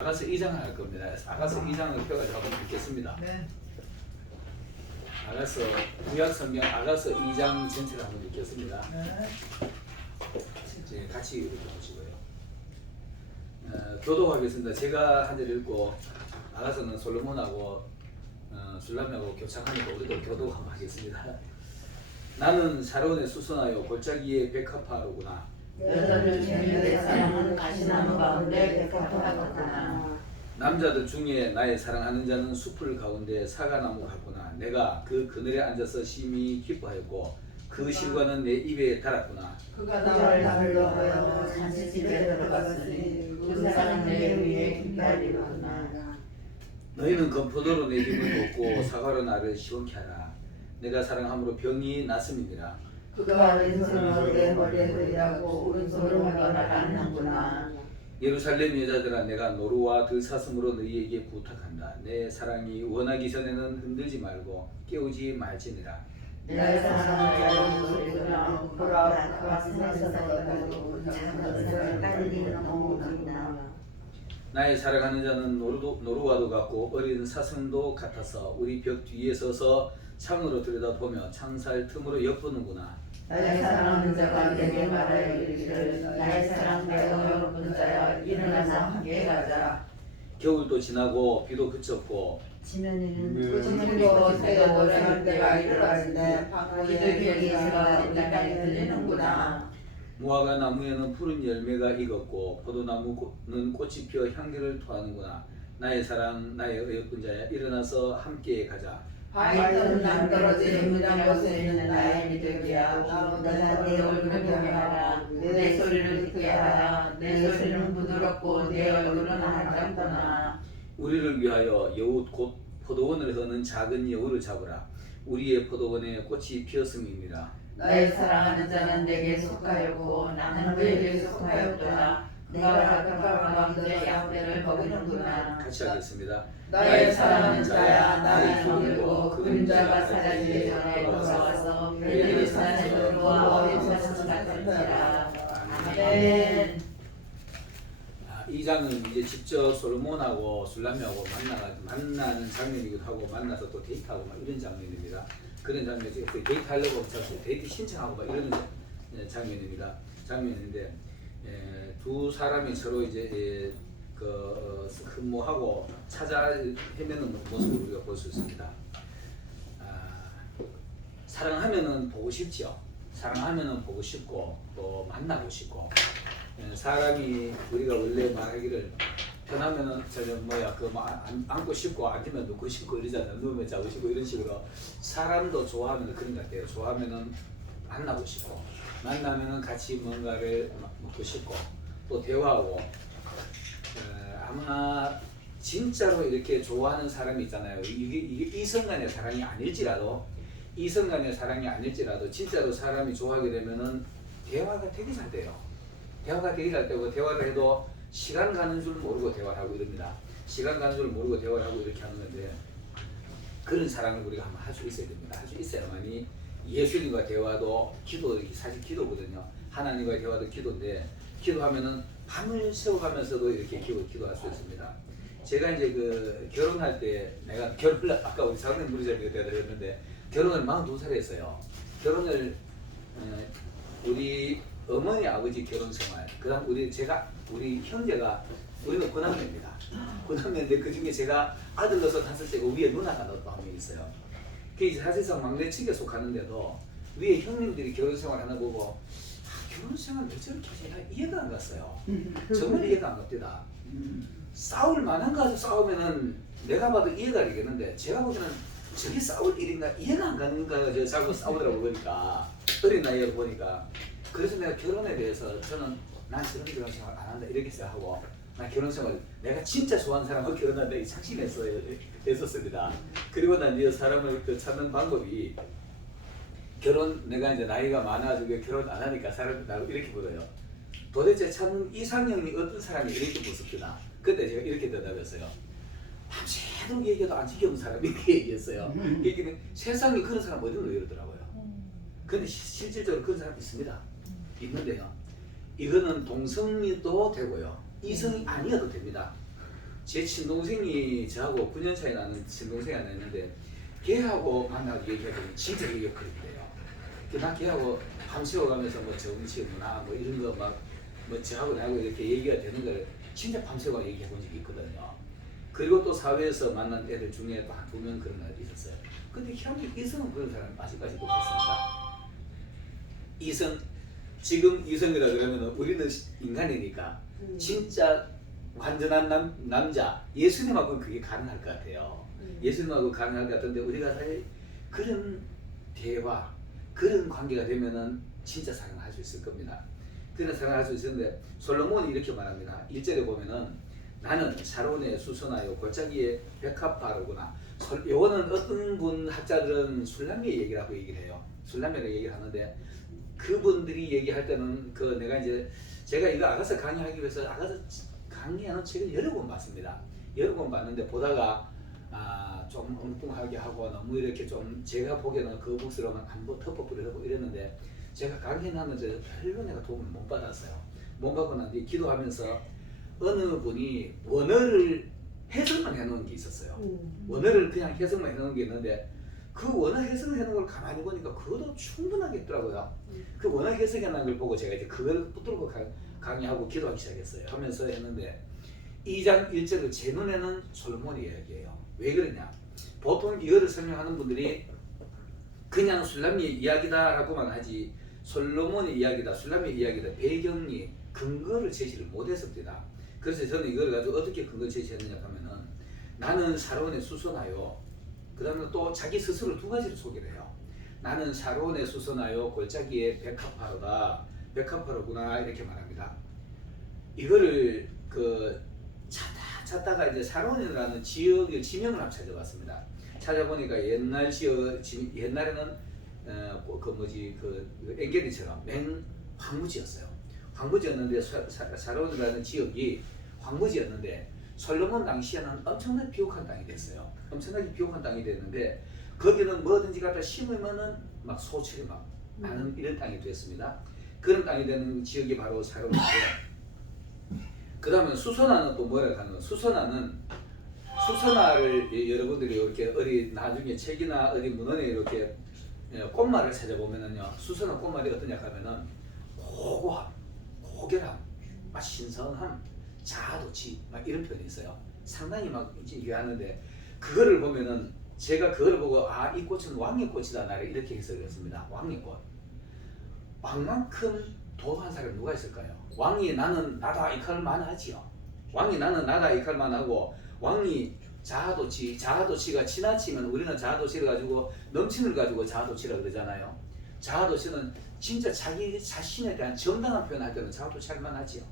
아가서 2장을 할 겁니다. 아가서 2장을 펴가지고 한번 읽겠습니다. 네. 아가서 구약 성경 아가서 2장 전체를 한번 읽겠습니다. 네. 이제 같이 읽어보시고요. 교독하겠습니다. 제가 한 절 읽고 아가서는 솔로몬하고 술람하고 교착하니까 우리도 교독 한번 하겠습니다. 나는 샤론에 수선하여 골짜기에 백합화로구나. 여자들 중에 내 사랑은 가시나무 가운데 백합화같구나. 남자들 중에 나의 사랑하는 자는 숲을 가운데 사과나무 같구나. 내가 그 그늘에 앉아서 심히 기뻐하였고 그 실과는 내 입에 달았구나. 그가 나를 넣어요 잔치집에 들어갔으니 그 사랑은 내 위에 기다리로구나. 너희는 건포도로 내 힘을 먹고 사과로 나를 시원케 하라. 내가 사랑함으로 병이 났음이니라. 그가 왼손으로 내 머리에 들이라고 오른손으로 나를 안는구나. 예루살렘 여자들아, 내가 노루와 들사슴으로 너희에게 부탁한다. 내 사랑이 원하기 전에는 흔들지 말고 깨우지 말지니라. 내 사랑을 야는 소리가 보라 그가 스내서 나가고 작은 딸리는 어묵이나. 나의 사랑하는 자는 노루와도 같고 어린 사슴도 같아서 우리 벽 뒤에 서서 창으로 들여다보며 창살 틈으로 엿보는구나. 나의 사랑하는 자가 내게 말하여 이르기를 나의 사랑 내 어여쁜 자야 일어나서 함께 가자. 겨울도 지나고 비도 그쳤고 지면에는 지면고 새가 노래할 때가 이르렀는데 기들기에서 우리 땅에 들리는구나. 무화과 나무에는 푸른 열매가 익었고 포도나무는 꽃이 피어 향기를 토하는구나. 나의 사랑 나의 어여쁜 자야 일어나서 함께 가자. 바위는 낭떠러지 무장 곳에 있는 나의 미덕이야. 내가 내 얼굴을 보게 하라. 내 소리를 듣게 하라. 내 소리는 부드럽고 내 얼굴은 아름답구나. 우리를 위하여 여우 곧 포도원을 허는 작은 여우를 잡으라. 우리의 포도원에 꽃이 피었음이니라. 나의 사랑하는 자는 내게 속하였고 나는 그에게 속하였도다. 내가 백합화 가운데 양떼를 먹이는구나. 같이 하겠습니다. 나의 사랑하는 자야 나를 이끌고 그림자가 사라지기 전에 돌아와서 별들이 사는 노루와 어린 사슴 같은지라. 아멘. 이 장은 이제 직접 솔로몬하고 술람미하고 만나는 장면이기도 하고 만나서 또 데이트하고 막 이런 장면입니다. 그런 장면이 데이트하려고 데이트 신청하고 막 이런 장면입니다. 장면인데 두 사람이 서로 이제 흠모하고 찾아 헤매는 모습을 우리가 볼 수 있습니다. 사랑하면은 보고 싶죠. 사랑하면은 보고 싶고 또 만나고 싶고. 사람이 우리가 원래 말하기를 편하면은 안고 싶고 안 되면 눕고 싶고 이러잖아요. 누우면 자고 싶고 이런 식으로 사람도 좋아하면 그런 것 같아요. 좋아하면은 만나고 싶고 만나면은 같이 뭔가를 먹고 싶고 또 대화하고 아마 진짜로 이렇게 좋아하는 사람이 있잖아요. 이게 이성간의 사랑이 아닐지라도 진짜로 사람이 좋아하게 되면은 대화가 되게 잘 돼요. 대화가 되게 잘 되고 대화를 해도 시간 가는 줄 모르고 대화를 하고 이럽니다. 시간 가는 줄 모르고 대화를 하고 이렇게 하는 건데 그런 사랑을 우리가 한번 할 수 있어야 됩니다. 할 수 있어야만이 예수님과 대화도 기도 사실 기도거든요. 하나님과의 대화도 기도인데 기도하면은 밤을 새워가면서도 이렇게 기도할 수 있습니다. 제가 이제 결혼할 때 내가 결혼을 아까 우리 장로님 무리자리가 대답했는데 결혼을 42살에 했어요. 결혼을 우리 어머니 아버지 결혼 생활 그다음 우리 형제가 우리는 고남매입니다. 고남매인데 그 중에 제가 아들로서 5째고 위에 누나가 또 한 명 있어요. 그게 사실상 막내측에 속하는데도 위에 형님들이 결혼 생활 하나 보고 결혼 생활 왜 저렇게 하지? 이해가 안 갔어요. 정말 이해가 안 갑니다. 싸울 만한 거 가지고 싸우면은 내가 봐도 이해가 되겠는데 제가 보기에는 저게 싸울 일인가 이해가 안 가는 거예요. 자꾸 싸우더라고 보니까 어린 나이에 보니까 그래서 내가 결혼에 대해서 저는 난 저런 결혼 생활 안 한다 이렇게 생각하고 난 결혼 생활 내가 진짜 좋아하는 사람하고 결혼한다 착신했었습니다. 그리고 난 이제 사람을 찾는 방법이 내가 이제 나이가 많아지고 결혼 안 하니까 사람들 나를 이렇게 물어요. 도대체 찾는 이상형이 어떤 사람이 이렇게 무섭구나. 그때 제가 이렇게 대답했어요. 밤새도록 얘기해도 안 지겨운 사람이 이렇게 얘기했어요. 그러니까 세상에 그런 사람 어디 있노 이러더라고요. 근데 실질적으로 그런 사람 있습니다. 있는데요. 이거는 동성이도 되고요. 이성이 아니어도 됩니다. 제 친동생이 저하고 9년 차이 나는 친동생이 하나 있는데 걔하고 만나고 얘기하더니 진짜 얘기거든요. 나 걔하고 밤새워가면서 뭐 정치, 문화 뭐 이런 거 막 뭐 저하고 나하고 이렇게 얘기가 되는 걸 진짜 밤새워 얘기해 본 적이 있거든요. 그리고 또 사회에서 만난 애들 중에 또 한 2명 그런 애들이 있었어요. 근데 현재 이성은 그런 사람 아직까지도 없었습니다. 이성, 지금 이성이라 그러면 우리는 인간이니까 진짜 완전한 남자 예수님하고는 그게 가능할 것 같아요. 예수님하고 가능할 것 같은데 우리가 사실 그런 대화 그런 관계가 되면은 진짜 사랑할 수 있을 겁니다. 그런 사랑할 수 있는데 솔로몬이 이렇게 말합니다. 1절에 보면은 나는 샤론의 수선하여 골짜기의 백합화로구나. 요거는 어떤 분 학자들은 술람미의 얘기라고 얘기를 해요. 술람미라고 얘기를 하는데 그분들이 얘기할 때는 그 내가 이제 제가 이거 아가서 강의하기 위해서 아가서 강의하는 책을 여러 번 봤습니다. 여러 번 봤는데 보다가 좀 엉뚱하게 하고 너무 이렇게 좀 제가 보기에는 거북스러운 한번 덮어버리고 이랬는데 제가 강의하면서 별로 내가 도움을 못 받았어요. 못 받고 난 뒤에 기도하면서 어느 분이 원어를 해석만 해놓은 게 있었어요. 원어를 그냥 해석만 해놓은 게 있는데 그 원어 해석을 해놓은 걸 가만히 보니까 그것도 충분하겠더라고요. 그 원어 해석해놓은 걸 보고 제가 이제 그걸 붙들고 강의하고 기도하기 시작했어요. 하면서 했는데 2장 1절을 제 눈에는 솔로몬이 이야기예요. 왜 그러냐? 보통 이거를 설명하는 분들이 그냥 술람미의 이야기다라고만 하지 솔로몬의 이야기다, 술람미의 이야기다 배경이 근거를 제시를 못했습니다. 그래서 저는 이걸 가지고 어떻게 근거 제시했느냐 하면은 나는 샤론에 수선하여 그 다음에 또 자기 스스로 2가지를 소개를 해요. 나는 샤론에 수선하여 골짜기에 백합화로다. 백합화로구나 이렇게 말합니다. 이거를 찾다가 이제 샤론이라는 지역의 지명을 한번 찾아봤습니다. 찾아보니까 옛날 옛날에는 엔게디처럼 맨 황무지였어요. 황무지였는데 샤론이라는 지역이 황무지였는데 솔로몬 당시에는 엄청나게 비옥한 땅이 됐어요. 엄청나게 비옥한 땅이 됐는데 거기는 뭐든지 갖다 심으면은 막 소출이 막 나는 이런 땅이 됐습니다. 그런 땅이 되는 지역이 바로 샤론인데 그 다음에 수선화는 또 뭐라 하는 수선화를 여러분들이 이렇게 나중에 책이나 어디 문헌에 이렇게 꽃말을 찾아보면은요 수선화 꽃말이 어떠냐 하면은 고고함, 고결함, 막 신성함, 자아도취 막 이런 표현이 있어요. 상당히 막 얘기하는데 그거를 보면은 제가 그걸 보고 이 꽃은 왕의 꽃이다 나를 이렇게 해석을 했습니다. 왕의 꽃. 왕만큼 도도한 사람이 누가 있을까요? 왕이 나는 나다 이칼만 하지요. 왕이 나는 나다 이칼만 하고 왕이 자아도취가 지나치면 우리는 자아도취를 가지고 넘치는 가지고 자아도취라고 그러잖아요. 자아도취는 진짜 자기 자신에 대한 정당한 표현할 때는 자아도취 할 만하지요.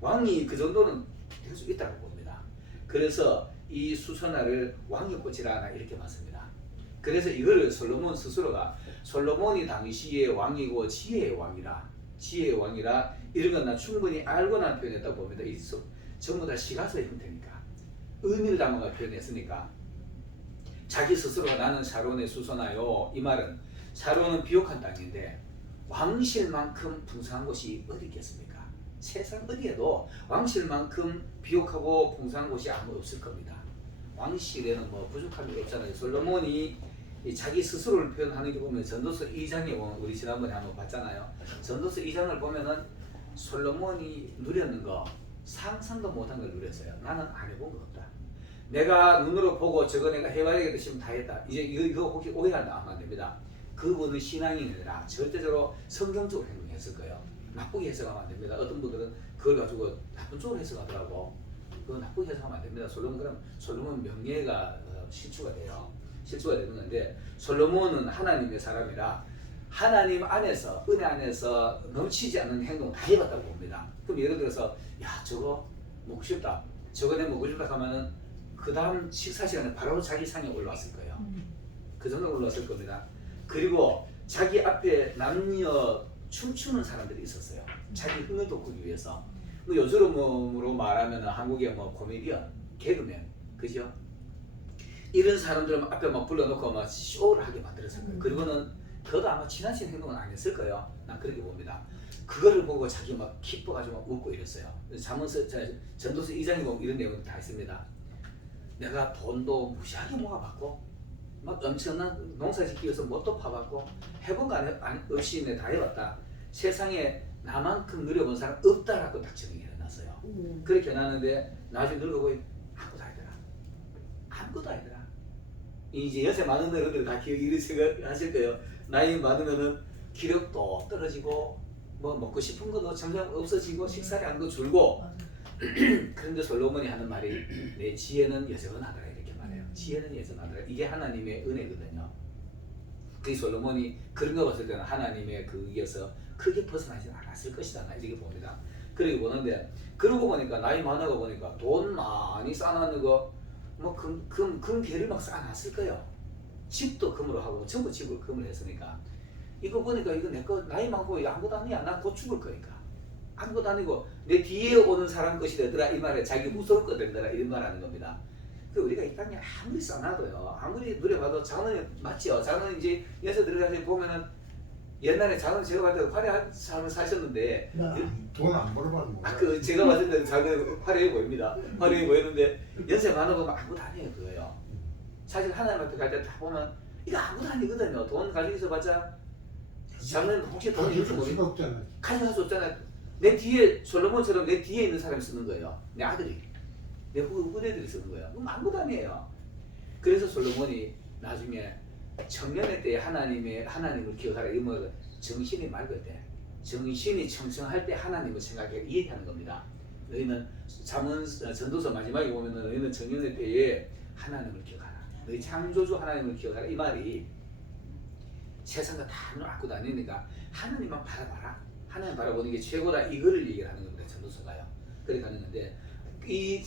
왕이 그 정도는 될 수 있다고 봅니다. 그래서 이 수선화를 왕의 꽃이라 하나 이렇게 봤습니다. 그래서 이거를 솔로몬 스스로가 솔로몬이 당시의 왕이고 지혜의 왕이라 이런 건 나 충분히 알고 난 표현했다고 봅니다. 전부 다 시가서의 형태니까 의미를 담아가 표현했으니까 자기 스스로가 나는 샤론에 수선하여 이 말은 샤론은 비옥한 땅인데 왕실만큼 풍성한 곳이 어디 있겠습니까? 세상 어디에도 왕실만큼 비옥하고 풍성한 곳이 아무 없을 겁니다. 왕실에는 뭐 부족한 게 없잖아요. 솔로몬이 자기 스스로를 표현하는 게 보면 전도서 2장에 보면 우리 지난번에 한번 봤잖아요. 전도서 2장을 보면은 솔로몬이 누렸는 거 상상도 못한 걸 누렸어요. 나는 안 해본 거 없다. 내가 눈으로 보고 저거 내가 해봐야겠다 싶으면 다 했다. 이제 이거 혹시 오해하면 안 됩니다. 그분은 신앙이 아니라 절대적으로 성경적으로 행동했을 거예요. 나쁘게 해석하면 안 됩니다. 어떤 분들은 그걸 가지고 나쁜 쪽으로 해석하더라고. 그거 나쁘게 해석하면 안 됩니다. 솔로몬 명예가 실추가 돼요. 실수가 되는 건데 솔로몬은 하나님의 사람이라 하나님 안에서 은혜 안에서 넘치지 않는 행동 다 해봤다고 봅니다. 그럼 예를 들어서 저거 먹고 싶다 저거 내 먹고 싶다 하면은 그 다음 식사 시간에 바로 자기 상에 올라왔을 거예요. 그 정도 올라왔을 겁니다. 그리고 자기 앞에 남녀 춤추는 사람들이 있었어요. 자기 흥을 돋구기 위해서. 요즘으로 말하면 한국의 코미디언, 개그맨, 그죠? 이런 사람들 앞에 막 불러놓고 막 쇼를 하게 만들었을 거예요. 그리고는 그것도 아마 지나친 행동은 아니었을 거예요. 난 그렇게 봅니다. 그거를 보고 자기 막 기뻐가지고 막 웃고 이랬어요. 자문서 전도서 2장에 보면 이런 내용이 다 있습니다. 내가 돈도 무시하게 모아봤고 막 엄청난 농사짓기 위해서 뭣도 파봤고 해본 거 없이 내가 다 해봤다. 세상에 나만큼 누려본 사람 없다라고 딱 정의해놨어요. 그렇게 해놨는데 나중에 늙어보니 아무것도 아니더라. 아무것도 아니더라. 이제 연세 많은 어른들 다 이런 생각하실 거예요. 나이 많으면은 기력도 떨어지고 뭐 먹고 싶은 것도 점점 없어지고 식사량도 줄고 그런데 솔로몬이 하는 말이 내 지혜는 여전하더라 이렇게 말해요. 지혜는 여전하더라. 이게 하나님의 은혜거든요. 그 솔로몬이 그런 거 봤을 때는 하나님의 그 위에서 크게 벗어나지 않았을 것이다 이렇게 봅니다. 그리고 보는데 그러고 보니까 나이 많아가 보니까 돈 많이 쌓아놓는 거 뭐 금괴를 막 쌓아놨을 거예요. 집도 금으로 하고 전부 집을 금으로 했으니까 이거 보니까 이거 내 거 나이 많고 아무것도 아니야. 나 곧 죽을 거니까 아무것도 아니고 내 뒤에 오는 사람 것이 되더라 이 말에 자기 무서울 거 된다라 이런 말하는 겁니다. 그 우리가 이 땅에 아무리 쌓아놔도요 아무리 누려봐도 장은 맞지요. 장은 이제 여기서 들어가서 보면은 옛날에 장은 제가 봤을 때 화려한 장을 사셨는데 돈 안 벌어봐도 그 제가 봤을 때는 장은 화려해 보입니다. 화려해 보이는데 연세 많아 보면 아무것도 아니에요 그거예요. 사실 하나님한테 갈 때 다 보면 이거 아무것도 아니거든요. 돈 가지고 있어봤자 장은 혹시 돈이 있을지 모르겠어요. 가져갈 수 없잖아요. 내 뒤에 솔로몬처럼 내 뒤에 있는 사람이 쓰는 거예요. 내 아들이 내 후대들이 쓰는 거예요. 그럼 아무것도 아니에요. 그래서 솔로몬이 나중에 청년의 때에 하나님을 기억하라 이러면 정신이 맑을 때 정신이 청청할 때 하나님을 생각해 이 얘기하는 겁니다. 너희는 전도서 마지막에 보면은 너희는 청년의 때에 하나님을 기억하라. 너희 창조주 하나님을 기억하라 이 말이 세상과 다 놔고 다니니까 하나님만 바라봐라. 하나님 바라보는 게 최고다 이거를 얘기를 하는 겁니다. 전도서가요. 그렇게 하는 건데 이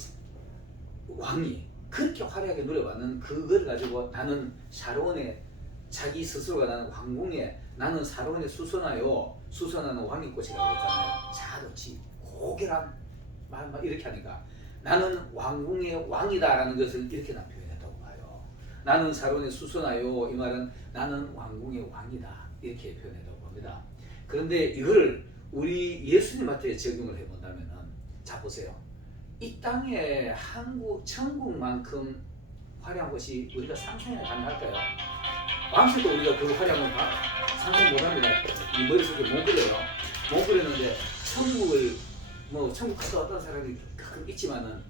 왕이 그렇게 화려하게 누려받는 그걸 가지고 나는 사로원에 자기 스스로가 나는 왕궁에 나는 사로원에 수선하는 왕의 꽃이라고 했잖아요. 자도치 고결한 말 이렇게 하니까 나는 왕궁의 왕이다라는 것을 이렇게 난 표현했다고 봐요. 나는 사로원에 수선하여 이 말은 나는 왕궁의 왕이다 이렇게 표현했다고 봅니다. 그런데 이거를 우리 예수님한테 적용을 해본다면은 자 보세요. 이 땅에 천국만큼 화려한 것이 우리가 상상이 가능할까요? 왕실도 우리가 그 화려한 걸 상상 못합니다. 이 머릿속에 몽골이었는데 천국 갔다 왔던 사람이 가끔 있지만은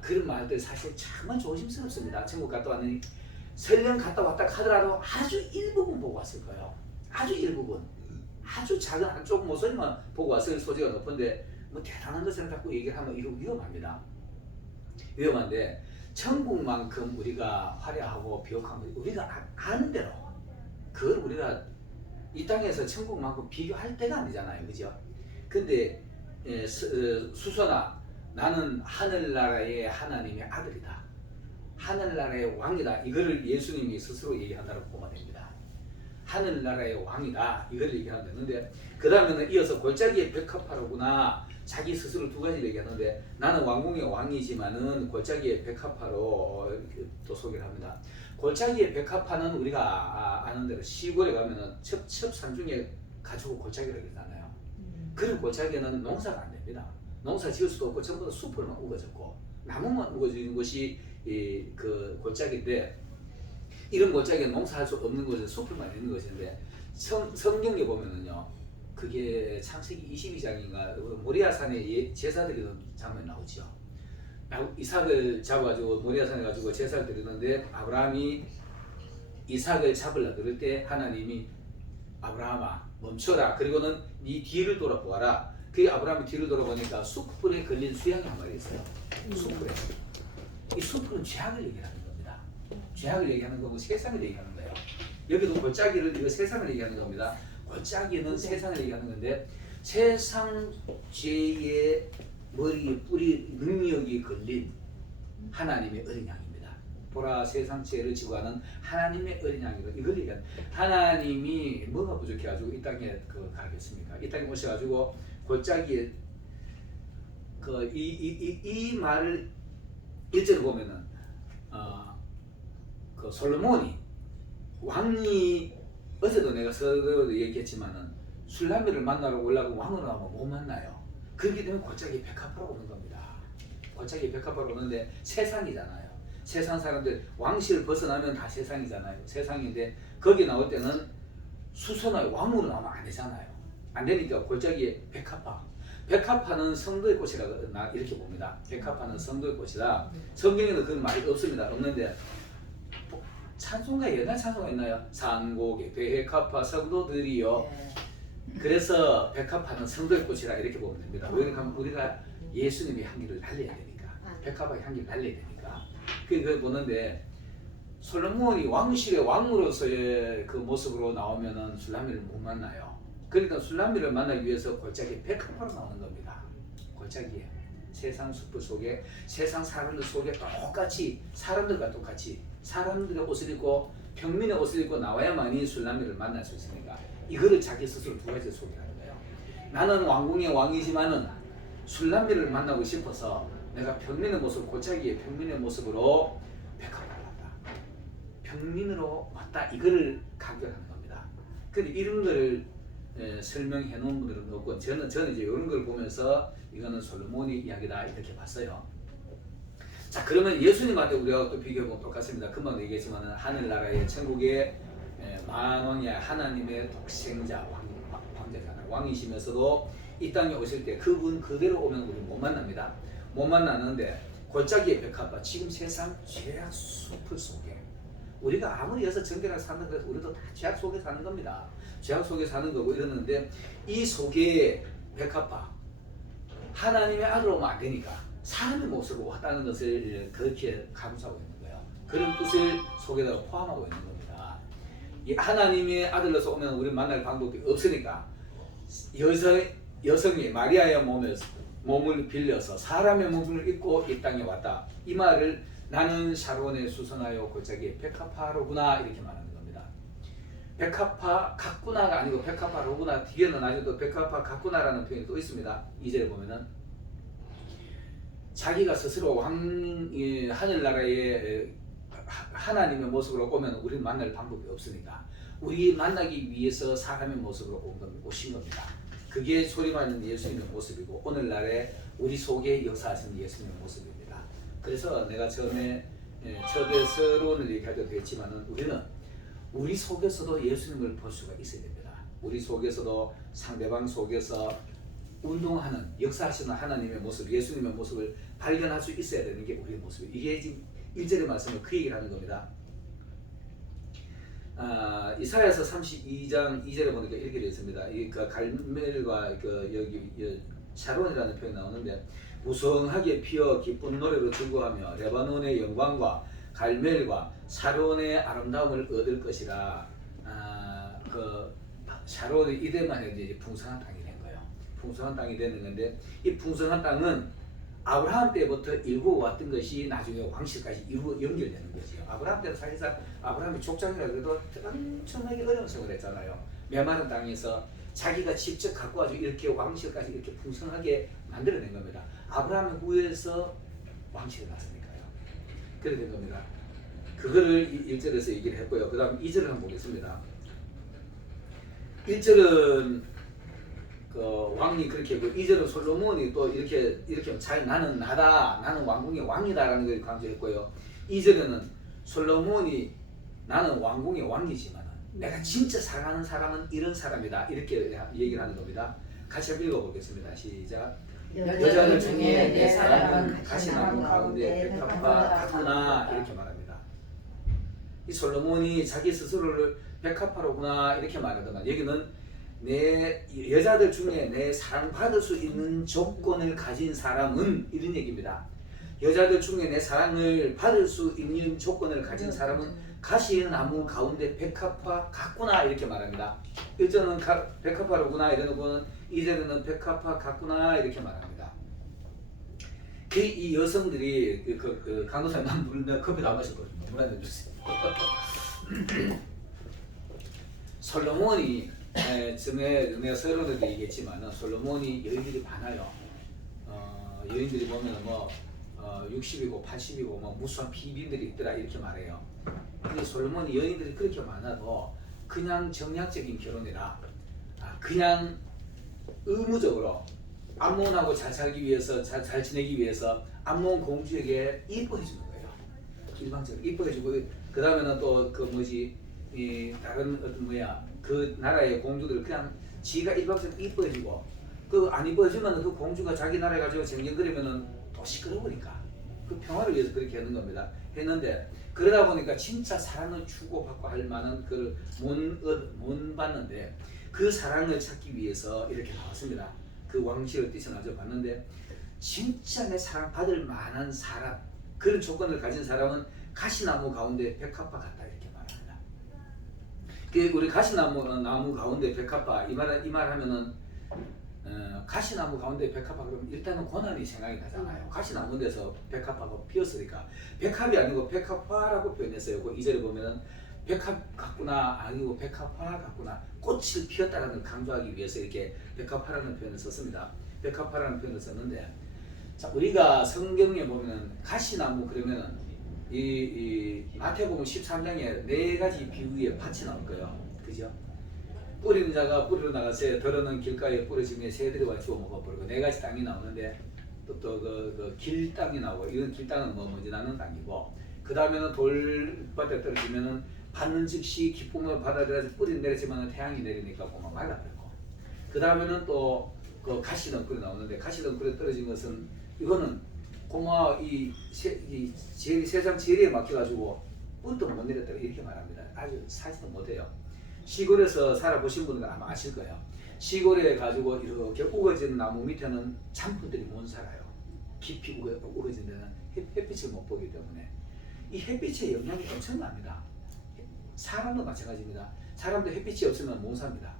그런 말들 사실 정말 조심스럽습니다. 천국 갔다 왔느니 설령 갔다 왔다 하더라도 아주 일부분 보고 왔을 거예요. 아주 일부분, 아주 작은 한쪽 모서리만 보고 왔을 소지가 높은데 뭐 대단한 것을 자꾸 얘기를 하면 이거 위험합니다. 위험한데 천국만큼 우리가 화려하고 비옥한 것 우리가 아는 대로 그걸 우리가 이 땅에서 천국만큼 비교할 때가 아니잖아요, 그죠? 근데 수선아 나는 하늘나라의 하나님의 아들이다. 하늘나라의 왕이다. 이거를 예수님이 스스로 얘기한다고 보면 됩니다. 하늘나라의 왕이다. 이걸 얘기하면 되는데 그 다음에는 이어서 골짜기의 백합화로구나. 자기 스스로 두 가지를 얘기하는데 나는 왕궁의 왕이지만은 골짜기의 백합화로 또 소개를 합니다. 골짜기의 백합화는 우리가 아는 대로 시골에 가면은 첩산중에 가지고 골짜기라고 하잖아요. 그런 골짜기는 농사가 안 됩니다. 농사 지을 수도 없고 전부 다 숲으로만 우거졌고 나무만 우거지는 것이 그 골짜기인데 이런 골짜기는 농사할 수 없는 곳에 숲을만 있는 것인데 성경에 보면은요. 그게 창세기 22장인가 모리아산에 제사 드리는 장면이 나오죠. 이삭을 잡아가지고 모리아산에 가지고 제사를 드리는데 아브라함이 이삭을 잡으려 그럴 때 하나님이 아브라함아 멈춰라. 그리고는 네 뒤를 돌아보아라. 그 아브라함이 뒤를 돌아보니까 숯불에 걸린 수양이 한 마리 있어요. 숯불에. 이 숯불은 죄악을 얘기하는 겁니다. 죄악을 얘기하는 거고 세상을 얘기하는 거예요. 여기도 골짜기를 이거 세상을 얘기하는 겁니다. 골짜기는 세상을 얘기하는 건데 세상 죄의 머리에 뿌리 능력이 걸린 하나님의 어린 양입니다. 보라 세상 죄를 지고 가는 하나님의 어린 양이고 이걸 얘기하는 하나님이 뭐가 부족해가지고 이 땅에 가겠습니까? 이 땅에 오셔가지고 골짜기에 이 말을 일절을 보면은 그 솔로몬이 왕이 어제도 내가 서두에도 얘기했지만은 술람미를 만나러 올라가면 왕으로 나오면 못 만나요. 그렇기 때문에 골짜기 백합화로 오는 겁니다. 골짜기 백합화로 오는데 세상이잖아요. 세상 사람들 왕실을 벗어나면 다 세상이잖아요. 세상인데 거기 나올 때는 수선화의 왕으로 나오면 안 되잖아요. 안 되니까 골짜기에 백합화. 백합화는 성도의 꽃이라 나 이렇게 봅니다. 백합화는 성도의 꽃이다. 성경에는 그런 말이 없습니다. 없는데 찬송가에 옛날 찬송가 있나요? 산곡의 백합화 성도들이요. 그래서 백합화는 성도의 꽃이라 이렇게 보면 됩니다. 왜냐하면 우리가 예수님의 향기를 날려야 되니까. 백합화의 향기를 날려야 되니까. 그걸 보는데 솔로몬이 왕실의 왕으로서의 그 모습으로 나오면은 술람미를 못 만나요. 그러니까 술람미를 만나기 위해서 골짜기 백합화로 나오는 겁니다. 골짜기에 세상 숲 속에 세상 사람들 속에 똑같이 사람들과 똑같이 사람들의 옷을 입고 평민의 옷을 입고 나와야만이 술람미를 만날 수 있으니까 이거를 자기 스스로 두 가지 소개하는 거예요. 나는 왕궁의 왕이지만은 술람미를 만나고 싶어서 내가 평민의 모습 골짜기의 평민의 모습으로 백합화를 한다. 평민으로 왔다. 이거를 강조하는 겁니다. 근데 이런 거를 설명해 놓은 분들은 없고 저는 이제 이런 걸 보면서 이거는 솔로몬의 이야기다 이렇게 봤어요. 자 그러면 예수님한테 우리가 또 비교해보면 똑같습니다. 금방 얘기했지만 하늘나라의 천국의 만왕의 하나님의 독생자 왕자잖아요. 왕이시면서도 이 땅에 오실 때 그분 그대로 오면 우리 못 만납니다. 못 만나는데 골짜기의 백합화 지금 세상 죄악 숲을 속에 우리가 아무리 여기서 정결하게 사는 그래서 우리도 다 죄악 속에 사는 겁니다. 죄악 속에 사는 거고 이러는데 이 속에 백합화 하나님의 아들로 오면 안 되니까 사람의 모습으로 왔다는 것을 그렇게 감수하고 있는 거예요. 그런 뜻을 속에다가 포함하고 있는 겁니다. 이 하나님의 아들로서 오면 우리 만날 방법이 없으니까 여성이 마리아의 몸을 빌려서 사람의 몸을 입고 이 땅에 왔다. 이 말을 나는 샤론에 수선하여 골짜기에 백합화로구나 이렇게 말하는 겁니다. 백합화 같구나가 아니고 백합화로구나. 뒤에는 나중에 백합화 같구나라는 표현이 또 있습니다. 2절에 보면은 자기가 스스로 하늘나라의 하나님의 모습으로 오면 우리는 만날 방법이 없으니까 우리 만나기 위해서 사람의 모습으로 오신 겁니다. 그게 소리만 예수님의 모습이고 오늘날에 우리 속에 역사하신 예수님의 모습입니다. 그래서 내가 처음에 첫에 서론을 얘기할 때도 했지만은 우리는 우리 속에서도 예수님을 볼 수가 있어야 됩니다. 우리 속에서도 상대방 속에서 운동하는 역사하시는 하나님의 모습, 예수님의 모습을 발견할 수 있어야 되는 게 우리의 모습이에요. 이게 지금 1절의 말씀은 그 얘기를 하는 겁니다. 이사야서 32장 2절에 보니까 이렇게 되어 있습니다. 그 갈멜과 여기 샤론이라는 표현이 나오는데 무성하게 피어 기쁜 노래로 즐거워하며 레바논의 영광과 갈멜과 샤론의 아름다움을 얻을 것이라. 그 샤론의 이때만 해도 이제 풍성한 땅이 된 거예요. 풍성한 땅이 되는 건데 이 풍성한 땅은 아브라함 때부터 일구 왔던 것이 나중에 왕실까지 연결되는 거지요. 아브라함 때는 사실상 아브라함이 족장이라 그래도 엄청나게 어려운 생활을 했잖아요. 메마른 땅에서 자기가 직접 갖고 와서 이렇게 왕실까지 이렇게 풍성하게 만들어낸 겁니다. 아브라함 후에서 왕실이 났으니까요. 그래 된 겁니다. 그거를 1절에서 얘기를 했고요. 그 다음 2절을 한번 보겠습니다. 1절은 그 왕이 그렇게 했고 2절은 솔로몬이 또 이렇게 나는 나다, 나는 왕궁의 왕이다라는 걸 강조했고요. 2절에는 솔로몬이 나는 왕궁의 왕이지만 내가 진짜 사랑하는 사람은 이런 사람이다 이렇게 얘기를 하는 겁니다. 같이 한번 읽어보겠습니다. 시작. 여자들 중에 내 사랑은 가시나무 가운데 백합화 같구나 이렇게 말합니다. 이 솔로몬이 자기 스스로를 백합화로구나 이렇게 말하더만 여기는 내 여자들 중에 내 사랑받을 수 있는 조건을 가진 사람은 이런 얘기입니다. 여자들 중에 내 사랑을 받을 수 있는 조건을 가진 사람은 가시나무 가운데 백합화 같구나 이렇게 말합니다. 1절은 백합화로구나 이러는 2절에는 백합화 같구나 이렇게 말합니다. 이 여성들이 간호사님 물 커피 다 마셨거든요. 물 한잔 주세요. 솔로몬이 전에 내가 서론에도 얘기했지만 솔로몬이 여인들이 많아요. 여인들이 보면 60이고 80이고 무수한 비빈들이 있더라 이렇게 말해요. 근데 솔로몬이 여인들이 그렇게 많아도 그냥 정략적인 결혼이라 그냥 의무적으로 암몬하고 잘 살기 위해서 잘 지내기 위해서 암몬 공주에게 이뻐해 주는 거예요. 일방적으로 이뻐해 주고 그 다음에는 또 그 뭐지 이 다른 어떤 뭐야 그 나라의 공주들 그냥 지가 일방적으로 이뻐해 주고 그 안 이뻐해 주면 그 공주가 자기 나라에 가지고 쟁쟁거리면은 또 시끄러우니까 그 평화를 위해서 그렇게 하는 겁니다. 했는데 그러다 보니까 진짜 사랑을 주고받고 할 만한 그걸 못 봤는데 그 사랑을 찾기 위해서 이렇게 나왔습니다. 그 왕실을 뛰쳐나져 봤는데 진짜 내 사랑 받을 만한 사람 그런 조건을 가진 사람은 가시나무 가운데 백합화 같다 이렇게 말합니다. 그 우리 가시나무 가운데 백합화 이 말 하면은 가시나무 가운데 백합화 그러면 일단은 고난이 생각이 나잖아요. 가시나무 데서 백합화가 피었으니까 백합이 아니고 백합화라고 표현했어요. 그 2절에 보면은 백합 같구나 아니고 백합화 같구나 꽃을 피웠다는 걸 강조하기 위해서 이렇게 백합화라는 표현을 썼습니다. 백합화라는 표현을 썼는데 자 우리가 성경에 보면은 가시나무 그러면은 이 마태복음 13장에 4가지 비유의 밭이 나올 거예요. 그죠? 뿌리는 자가 뿌리로 나가서 더러는 길가에 뿌려지며 새들이 와 주워 먹어버리고 4가지 땅이 나오는데 또 그 길 땅이 나오고 이건 길 땅은 뭐지 나는 땅이고 그 다음에는 돌밭에 떨어지면은 받는 즉시 기쁨을 받아들여서 뿌리 내리지만 태양이 내리니까 고만 말라버리고 그 다음에는 또 그 가시덩굴이 나오는데 가시덩굴에 떨어진 것은 이거는 고마 이 세상 재리에 맡겨가지고 뿌리도 못 내렸다고 이렇게 말합니다. 아주 사지도 못해요. 시골에서 살아보신 분은 아마 아실 거예요. 시골에 가지고 이렇게 우거진 나무 밑에는 참새들이 못 살아요. 깊이 우거진 데는 햇빛을 못 보기 때문에 이 햇빛의 영향이 엄청납니다. 사람도 마찬가지입니다. 사람도 햇빛이 없으면 못 삽니다.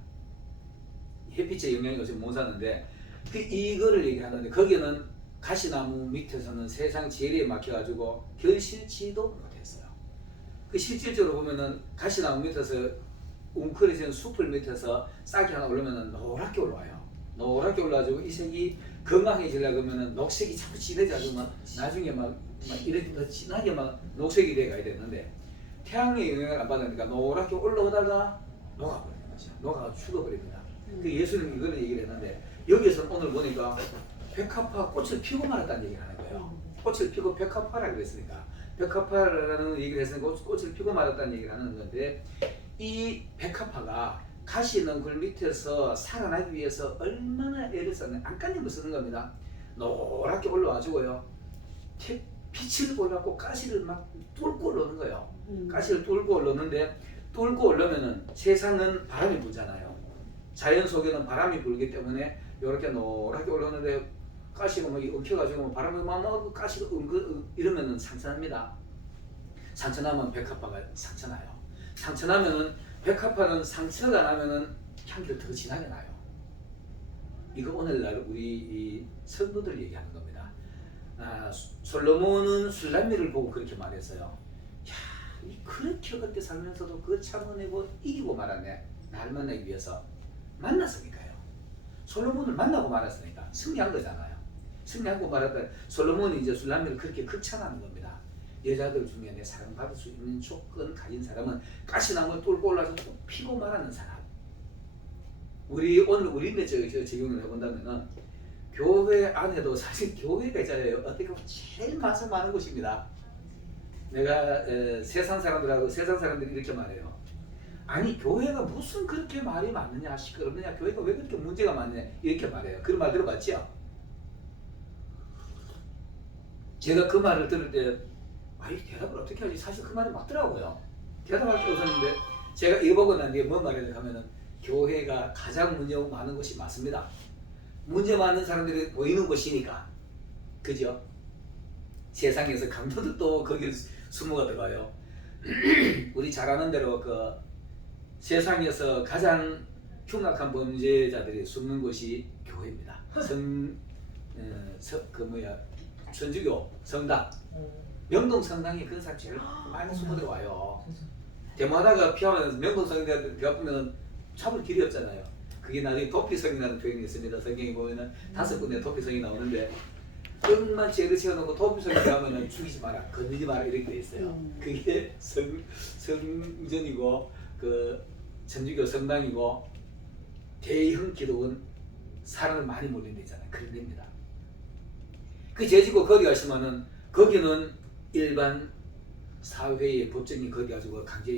햇빛의 영향이 없으면 못 사는데 이거를 얘기하는데 거기는 가시나무 밑에서는 세상 재리에 맡겨가지고 결실치도 못했어요. 그 실질적으로 보면은 가시나무 밑에서 웅크려진 숲을 밑에서 싹이 하나 올라오면은 노랗게 올라와요. 노랗게 올라가지고 이 색이 건강해지려고 하면은 녹색이 자꾸 진해져가지고 막 나중에 막 이렇게 더 진하게 막 녹색이 돼가야 되는데 태양의 영향을 안 받으니까 노랗게 올라오다가 녹아버리는 거죠. 녹아서 죽어버립니다. 그 예수님이 이거를 얘기를 했는데 여기에서는 오늘 보니까 백합화 꽃을 피고 말았다는 얘기를 하는 거예요. 꽃을 피고 백합화라고 그랬으니까 백합화라는 얘기를 했으니까 꽃을 피고 말았다는 얘기를 하는 건데 이 백합화가 가시덩굴 밑에서 살아나기 위해서 얼마나 애를 썼냐 안간힘을 쓰는 겁니다. 노랗게 올라와주고요. 빛을 보려고 가시를 막 뚫고 올라오는 거예요. 가시를 뚫고 올라오는데 뚫고 올라오면은 세상은 바람이 불잖아요. 자연 속에는 바람이 불기 때문에 이렇게 노랗게 올라오는데 가시가 막 엉켜가지고 바람이 막 가시가 이러면은 상처납니다. 상처나면 백합화가 상처나요. 상처나면은 백합화는 상처가 나면은 향기를 더 진하게 나요. 이거 오늘날 우리 이 성도들 얘기하는 겁니다. 솔로몬은 술람미를 보고 그렇게 말했어요. 야, 그렇게 그때 살면서도 그 참아내고 이기고 말았네. 날 만나기 위해서 만났으니까요. 솔로몬을 만나고 말았으니까 승리한 거잖아요. 승리하고 말았다. 솔로몬이 이제 술람미를 그렇게 극찬하는 겁니다. 여자들 중에 내 사랑받을 수 있는 조건 가진 사람은 가시나무를 뚫고 올라서 피고 말하는 사람. 오늘 우리인데 적용을 해본다면은 교회 안에도 사실 교회가 있잖아요. 어떻게 보면 제일 맛을 많은 곳입니다. 내가 세상 사람들이 이렇게 말해요. 아니 교회가 무슨 그렇게 말이 많느냐 시끄럽느냐 교회가 왜 그렇게 문제가 많냐 이렇게 말해요. 그런 말 들어봤죠? 제가 그 말을 들을 때 아이 대답을 어떻게 하지? 사실 그 말이 맞더라고요. 대답할 게 없었는데 제가 이거 보고 난 뒤에 뭔 말이냐 하면은 교회가 가장 문제가 많은 곳이 맞습니다. 문제 많은 사람들이 모이는 곳이니까 그죠? 세상에서 강도들도 거기에 숨어가 들어가요. 우리 잘 아는 대로 그 세상에서 가장 흉악한 범죄자들이 숨는 곳이 교회입니다. 천주교 성당 명동 성당에 그런 사람 제일 많이 숨어 들어와요. 대마다가 피하면 명동 성당에 들어가면 잡을 길이 없잖아요. 그게 나중에 도피성이라는 표현이 있습니다. 성경에 보면은 5군데 도피성이 나오는데 끝만 죄를 채워놓고 도피성에 가면은 죽이지 마라, 건드리지 마라 이렇게 돼 있어요. 그게 성전이고 그 천주교 성당이고 대형 기도원 사람을 많이 몰린 데 있잖아요. 그런 데입니다. 그 제지고 거기 가시면은 거기는 일반 사회의 법정이 거기 가지고 강제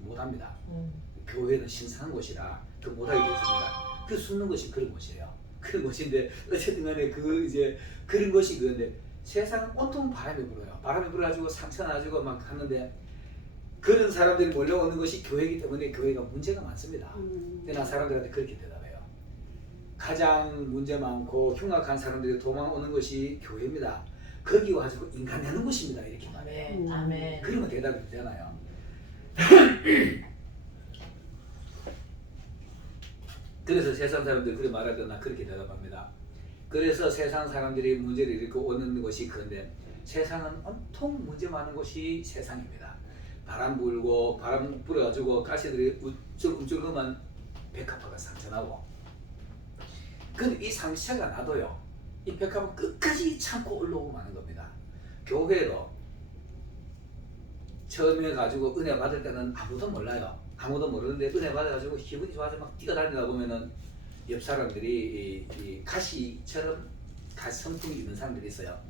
못합니다. 교회는 신성한 곳이라 그 못하게 되었습니다. 그 숨는 것이 그런 곳이에요. 그런 곳인데 어쨌든 간에 그 이제 그런 것이 그런데 세상은 온통 바람이 불어요. 바람이 불어가지고 상처 나가지고 막 하는데 그런 사람들이 몰려오는 것이 교회이기 때문에 교회가 문제가 많습니다. 그러나 사람들한테 그렇게 대답해요. 가장 문제 많고 흉악한 사람들이 도망오는 것이 교회입니다. 거기 와가지고 인간 내는 곳입니다. 이렇게 말해요. 아멘. 그러면 대답이 되잖아요. 그래서 세상 사람들이 그렇게 말할 때 나 그렇게 대답합니다. 그래서 세상 사람들이 문제를 일으켜 오는 것이 그런데 세상은 온통 문제 많은 곳이 세상입니다. 바람 불고 바람 불어가지고 가시들이 움찔움찔하면 백합화가 상처나고 근데 이 상처가 나도요 이 백합은 끝까지 참고 올라오고 마는 겁니다. 교회도 처음에 가지고 은혜 받을 때는 아무도 몰라요. 아무도 모르는데 은혜 받아가지고 기분이 좋아서 막 뛰어다니다 보면은 옆 사람들이 이 가시처럼 가성품이 있는 사람들이 있어요.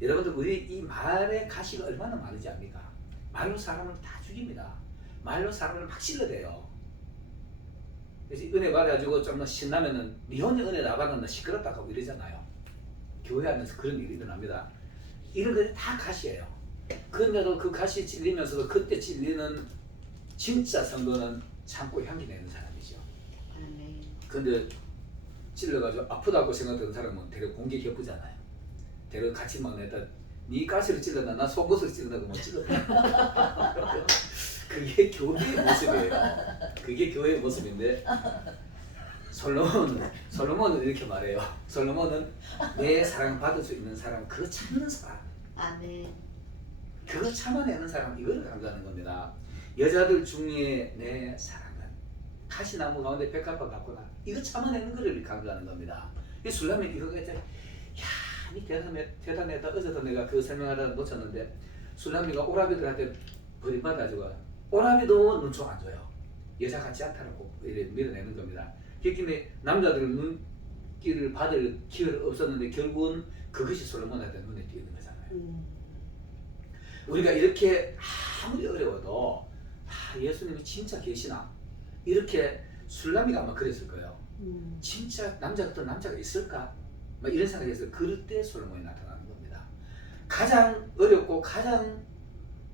여러분들 우리 이 말에 가시가 얼마나 많은지 압니까? 말로 사람을 다 죽입니다. 말로 사람을 막 찔러대요. 그래서 은혜 받아가지고 좀 신나면은 니 혼자 은혜 나 받았나 시끄럽다 하고 이러잖아요. 교회 안에서 그런 일이 일어납니다. 이런 것이 다 가시예요. 그런데도 그 가시에 찔리면서도 그때 찔리는 진짜 성도는 참고 향기 내는 사람이죠. 근데 찔러가지고 아프다고 생각되는 사람은 대략 공기 격부잖아요. 대략 같이 막 내다 네 가시를 찔렀나 나 속옷을 찔렀나 뭐 찔렀다. 그게 교회의 모습이에요. 그게 교회의 모습인데 솔로몬은 이렇게 말해요. 솔로몬은 내 사랑 받을 수 있는 사람, 그거 참는 사람. 아멘. 그거 참아내는 사람, 이걸 강조하는 겁니다. 여자들 중에 내 사랑은 가시나무 가운데 백합화 같구나. 이거 참아내는 거를 강조하는 겁니다. 이 술람이 이거가 있잖아. 야, 이 대단했다. 어제도 내가 그 설명하다가 놓쳤는데 술람이가 오라비들한테 버림받아가지고 오라비도 눈총 안 줘요. 여자 같지 않다라고 이렇게 밀어내는 겁니다. 그렇기 남자들은 눈길을 받을 기회가 없었는데 결국은 그것이 솔로몬한테 눈에 띄는 거잖아요. 우리가 이렇게 아무리 어려워도 예수님이 진짜 계시나? 이렇게 술람이가 아마 그랬을 거예요. 진짜 남자 같은 남자가 있을까? 막 이런 생각이 해서 그럴 때 솔로몬이 나타나는 겁니다. 가장 어렵고 가장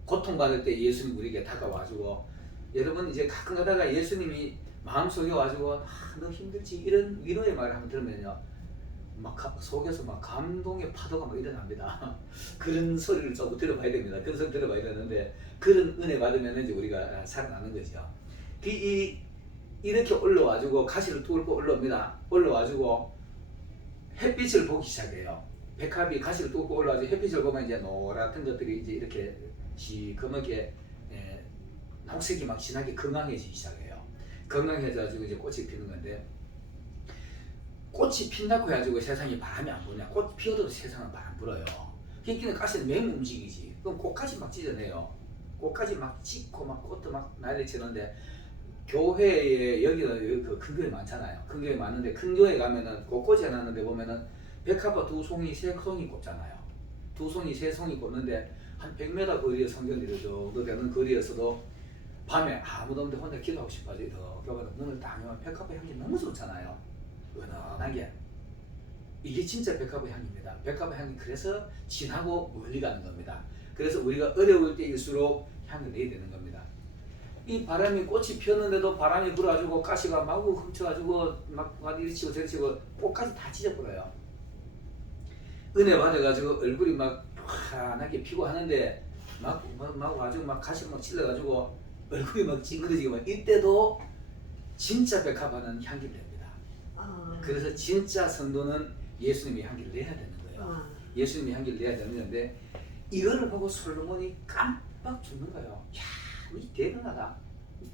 고통받을 때 예수님 우리에게 다가와주고 여러분 이제 가끔 가다가 예수님이 마음속에 와주고 너 힘들지 이런 위로의 말을 한번 들으면요 막 속에서 막 감동의 파도가 막 일어납니다. 그런 소리를 조금 들어봐야 됩니다. 그런 소리 들어봐야 되는데 그런 은혜 받으면 이제 우리가 살아나는 거죠. 이렇게 올라와주고 가시를 뚫고 올라옵니다. 올라와주고 햇빛을 보기 시작해요. 백합이 가시를 뚫고 올라와서 햇빛을 보면 이제 노랗던 것들이 이제 이렇게 시커멓게 녹색이 막 진하게 건강해지기 시작해요. 건강해져가지고 이제 꽃이 피는 건데 꽃이 핀다고 해가지고 세상에 바람이 안 부냐? 꽃 피어도 세상은 바람 불어요. 그러니까 가시는 맹 움직이지. 그럼 꽃까지 막 찢어내요. 꽃까지 막 찢고 막 꽃도 막 난리 치는데 교회에 여기는 그 큰 교회 많잖아요. 큰 교회 많은데 큰 교회 가면은 곳곳이 해놨는데 보면은 백합화 2송이 3송이 꽂잖아요. 2송이 3송이 꽂는데 한 100m 거리에 성전들이 정도 되는 거리에서도 밤에 아무도 없는데 혼자 기도하고 싶어서 이렇게 문을 딱 열면 백합화 향기 너무 좋잖아요. 은은하게. 이게 진짜 백합화 향입니다. 백합화 향이 그래서 진하고 멀리 가는 겁니다. 그래서 우리가 어려울 때일수록 향을 내야 되는 겁니다. 이 바람이 꽃이 피었는데도 바람이 불어가지고 가시가 마구 훔쳐가지고 막 이리치고 저리치고 꽃까지 다 찢어버려요. 은혜 받아가지고 얼굴이 막 환하게 피고 하는데 막 와가지고 막 가시가 막 찔러가지고 얼굴이 막 찡그러지고 이때도 진짜 백합화는 향기를 냅니다. 그래서 진짜 성도는 예수님의 향기를 내야 되는 거예요. 예수님의 향기를 내야 되는 건데 이거를 보고 솔로몬이 깜빡 죽는 거예요. 야, 이 대단하다.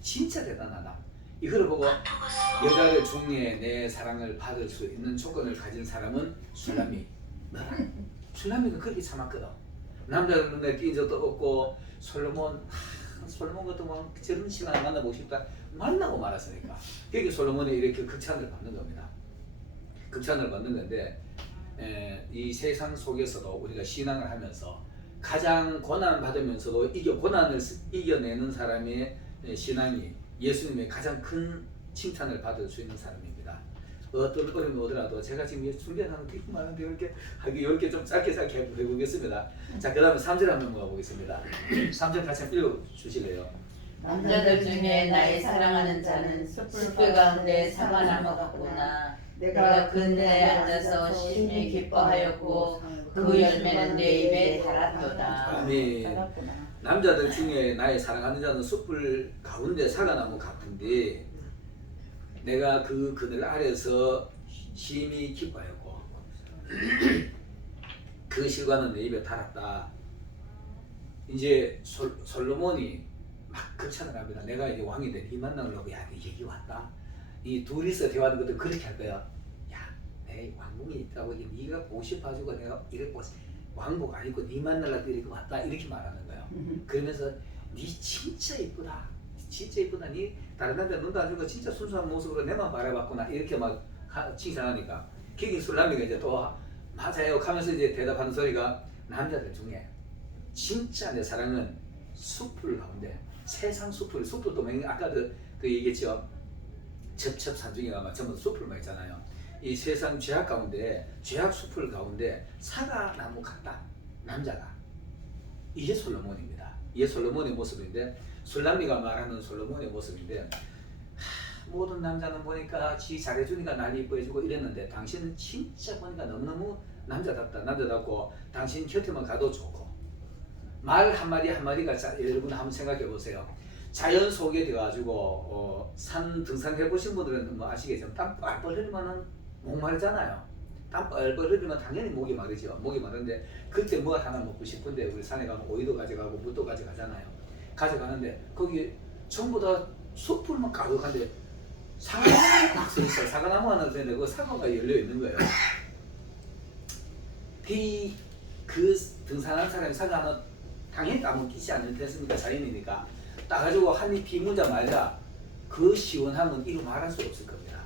진짜 대단하다. 이거를 보고 여자들 중에 내 사랑을 받을 수 있는 조건을 가진 사람은 술람이. 술람이가 그렇게 참았거든. 남자들 눈에 띈 적도 없고 솔로몬 세상 솔로몬 같은 뭐 저런 신앙을 만나보고 싶다 만나고 말았으니까 그게 솔로몬이 이렇게 극찬을 받는 겁니다. 극찬을 받는 건데 이 세상 속에서도 우리가 신앙을 하면서 가장 고난 받으면서도 고난을 이겨내는 사람의 신앙이 예수님의 가장 큰 칭찬을 받을 수 있는 사람입니다. 어떤 어려움이 오더라도 제가 지금 준비하는 게 많은데 이렇게 좀 짧게 해보겠습니다. 자, 그 다음에 3절 한번 보겠습니다. 3절 같이 한번 읽어주실래요? 남자들 중에 나의 사랑하는 자는 숯불 가운데 사과나무 같구나. 내가 그늘에 앉아서 심히 기뻐하였고 그 열매는 내 입에 달았도다. 아멘. 남자들 중에 나의 사랑하는 자는 숯불 가운데 사과나무 같은데 내가 그 그늘 아래서 심히 기뻐하였고 그 실과는 내 입에 달았다. 이제 솔로몬이 막 극찬을 합니다. 내가 이제 왕이 돼 네 만나려고 야, 네 얘기 왔다. 이 둘이서 대화하는 것도 그렇게 할 거야. 야, 내 왕궁이 있다고 네가 보고 싶어가지고 내가 이렇게 왕복 아니고 네 만나려고 이렇게 왔다 이렇게 말하는 거예요. 그러면서 네 진짜 이쁘다. 진짜 이쁘다. 네 다른 남자 눈도 안 주고 진짜 순수한 모습으로 내만 바라봤구나 이렇게 막 칭찬하니까 거기 술람이가 이제 또 맞아요 하면서 이제 대답하는 소리가 남자들 중에 진짜 내 사랑은 숲을 가운데 세상 숲을 숲도 아까도 그 얘기했죠. 첩첩산중에 가면 전부 숲을만 있잖아요. 이 세상 죄악 가운데 죄악 숲을 가운데 사과나무 같다. 남자가 이게 솔로몬입니다. 이게 솔로몬의 모습인데 술람미가 말하는 솔로몬의 모습인데 모든 남자는 보니까 지 잘해주니까 날 이뻐해주고 이랬는데 당신은 진짜 보니까 너무너무 남자답고 당신 곁에만 가도 좋고 말 한마디 한마디가 여러분 한번 생각해 보세요. 자연 속에 들어가지고 산 등산해 보신 분들은 뭐 아시겠지만 땀 뻘뻘 흘리면은 목마르잖아요. 땀 뻘뻘 흘리면 당연히 목이 마르죠. 목이 마른데 그때 뭐 하나 먹고 싶은데 우리 산에 가면 오이도 가져가고 물도 가져가잖아요. 가져가는데 거기 전부 다 숯불만 가득한데 사과나무가 딱 서있어요. 사과나무 하나 있는데 그 사과가 열려 있는 거예요. 그 등산한 사람이 사과 하나 당연히 다 먹히지 않겠습니까? 자연이니까 따가지고 한 입 비무자마자 그 시원함은 이루 말할 수 없을 겁니다.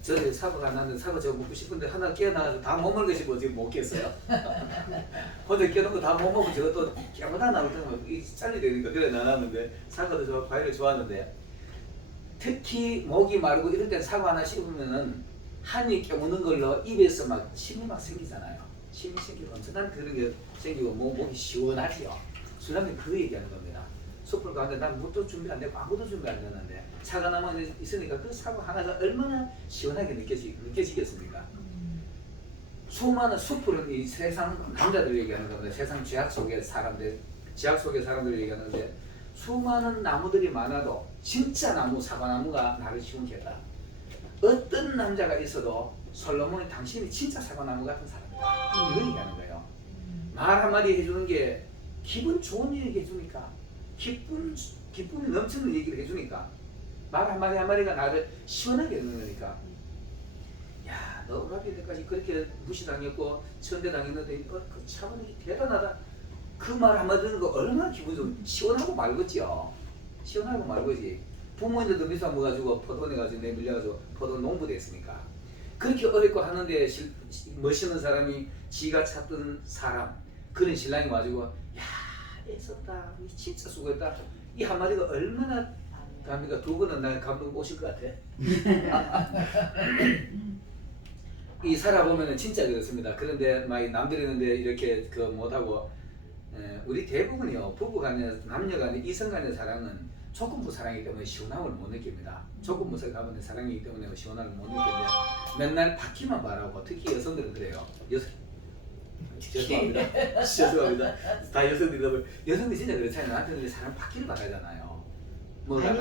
저희 사과가 나는데 사과 저거 먹고 싶은데 하나 깨어나가지고 다 못 먹고 싶어 지금 못 깼어요. 혼자 깨어놓은 거 다 못 먹고 저것도 깨어나 나올 때는 잘리 되니까 그래 나눴는데 사과도 좋아 과일을 좋아하는데 특히 목이 마르고 이럴 때 사과 하나 씹으면은 한 입 깨무는 걸로 입에서 막 침이 막 생기잖아요. 침이 생기고 엄청난 그런 게 생기고 목이 시원하지요. 술람이 그 얘기하는 겁니다. 숯불 가운데 난 물도 준비 안 되고 아무도 준비 안 되는데 사과나무 있으니까 그 사과 하나가 얼마나 시원하게 느껴지겠습니까? 수많은 숯불은 이 세상 남자들 얘기하는 건데 세상 죄악 속의 사람들 얘기하는데 수많은 나무들이 많아도 진짜 나무 사과나무가 나를 시원케 했다. 어떤 남자가 있어도 솔로몬이 당신이 진짜 사과나무 같은 사람이다. 이런 얘기하는 거예요. 말 한마디 해주는 게 기분 좋은 얘기 해주니까 기쁨이 넘치는 얘기를 해주니까 말 한마디가 나를 시원하게 해주는 거니까 야, 너 어릴 때까지 그렇게 무시당했고 천대당했는데 그 차원이 대단하다. 그 말 한마디 듣는 거 얼마나 기분이 좀 시원하고 말거지요. 시원하고 말거지. 부모님들도 미사 먹어가지고 포도 내가지고 내밀려가지고 포도 농부 됐으니까 그렇게 어렵고 하는데 멋있는 사람이 지가 찾던 사람 그런 신랑이 와가지고 야 애썼다 진짜 수고했다 이 한마디가 얼마나 감미가 두 분은 나 감동 오실 것 같아. 이 살아보면은 진짜 그렇습니다. 그런데 막 남들이는데 이렇게 그 못하고 우리 대부분이요 부부간에 남녀간에 이성간의 사랑은 조건부 사랑이기 때문에 시원함을 못 느낍니다. 조건부 사랑의 사랑이기 때문에 시원함을 못 느끼는데 맨날 받기만 바라고 특히 여성들은 그래요. 죄송합니다. 죄송합니다. 다 여성들이 진짜 그렇잖아요. 나한테는 사람 받기를 바라잖아요. 뭐 아니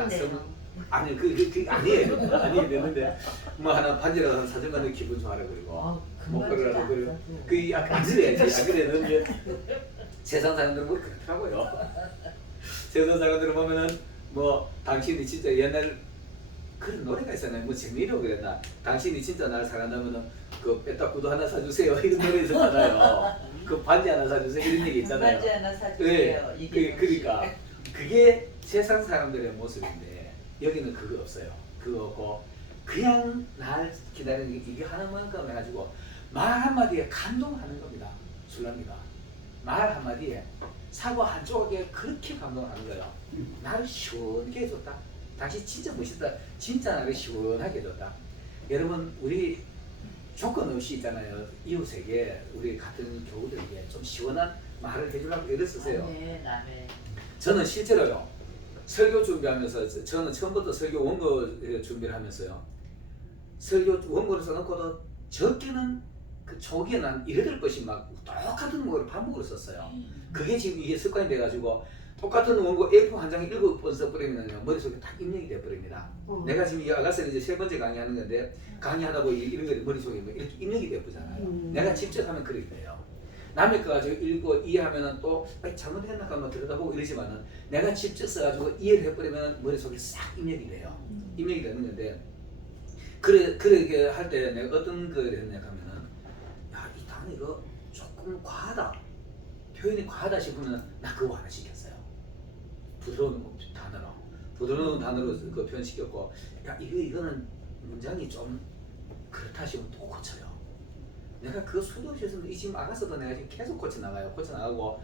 아니에요. 아니게 되는데 뭐 하나 반지라도 하나 사정하는 기분 좋아라 그리고 목걸이라도 그리고 안 그래야지 안 그래는데 세상 사람들은 뭐 그렇더라고요. 세상 사람들을 보면은 뭐 당신이 진짜 옛날 그런 노래가 있잖아요. 뭐 재미로 그랬나? 당신이 진짜 날 사랑한다면은 그 빼딱구도 하나 사주세요. 이런 노래 있었잖아요. 그 반지 하나 사주세요. 이런 얘기 있잖아요. 반지 하나 사주세요. 네. 그러니까 그게 세상 사람들의 모습인데 여기는 그거 없어요. 그거 없고 그냥 날 기다리는 게 이게 하나만큼 해가지고 말 한마디에 감동하는 겁니다. 술람이가 말 한마디에 사고 한쪽에 그렇게 감동하는 거예요. 나를 시원하게 해줬다. 당신 진짜 멋있다. 진짜 나를 시원하게 해줬다. 여러분 우리 조건 없이 있잖아요. 이웃에게 우리 같은 교우들에게 좀 시원한 말을 해주려고 애를 쓰세요. 저는 실제로요. 설교 준비하면서 저는 처음부터 설교 원고 준비를 하면서요. 설교 원고를 써놓고도 적게는 그 초기에는 한 8번씩 막 똑같은 원고를 반복으로 썼어요. 그게 지금 이게 습관이 돼가지고 똑같은 원고 A4 한 장에 7번 써버리면요 머릿속에 딱 입력이 돼버립니다. 내가 지금 이 아가씨는 이제 3번째 강의하는 건데 강의하다 보니 이런 게 머릿속에 이렇게 입력이 돼버잖아요. 내가 직접 하면 그렇게 돼요. 남의 거 가지고 읽고 이해하면은 또 잘못했나 한번 들여다보고 이러지만은 내가 직접 써가지고 이해를 해버리면 머릿속에 싹 입력이 돼요. 입력이 되는 건데 그러게 할 때 내가 어떤 거를 했냐 하면은 야, 이 단어 이거 조금 과하다. 표현이 과하다 싶으면 나 그거 하나 시켰어요. 부드러운 단어로 그 표현시켰고 야 이거는 문장이 좀 그렇다 싶으면 또 고쳐요. 내가 그 수도 없이 했으면 이 지금 알았어도 내가 지금 계속 고쳐나가고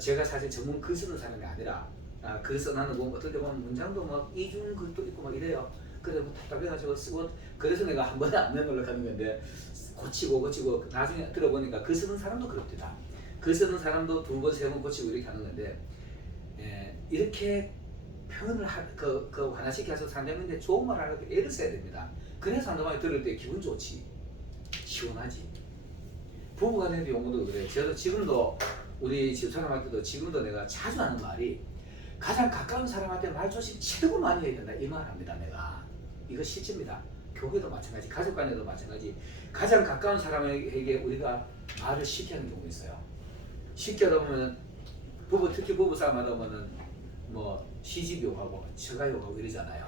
제가 사실 전문 글 쓰는 사람이 아니라 글 써나는 거 어떨 때 보면 문장도 막 이중 글도 있고 막 이래요. 그래서 뭐 답답해가지고 쓰고 그래서 내가 한 번에 안 내놓으려고 하는 건데 고치고 나중에 들어보니까 글 쓰는 사람도 그렇다. 글 쓰는 사람도 2번, 3번 고치고 이렇게 하는 건데 이렇게 표현을 그 하나씩 해서 상대방인데 좋은 말 하려고 애를 써야 됩니다. 그래서 상대방이 들을 때 기분 좋지. 시원하지. 부부간에도 용어도 그래. 저도 지금도 우리 집사람한테도 지금도 내가 자주 하는 말이 가장 가까운 사람한테 말 조심 최고 많이 해야 된다 이 말 합니다. 내가 이거 실제입니다. 교회도 마찬가지, 가족 간에도 마찬가지. 가장 가까운 사람에게 우리가 말을 쉽게 하는 경우가 있어요. 쉽게 하다 보면 특히 부부 싸움 하다 보면은 뭐 시집 욕하고 처가 욕하고 이러잖아요.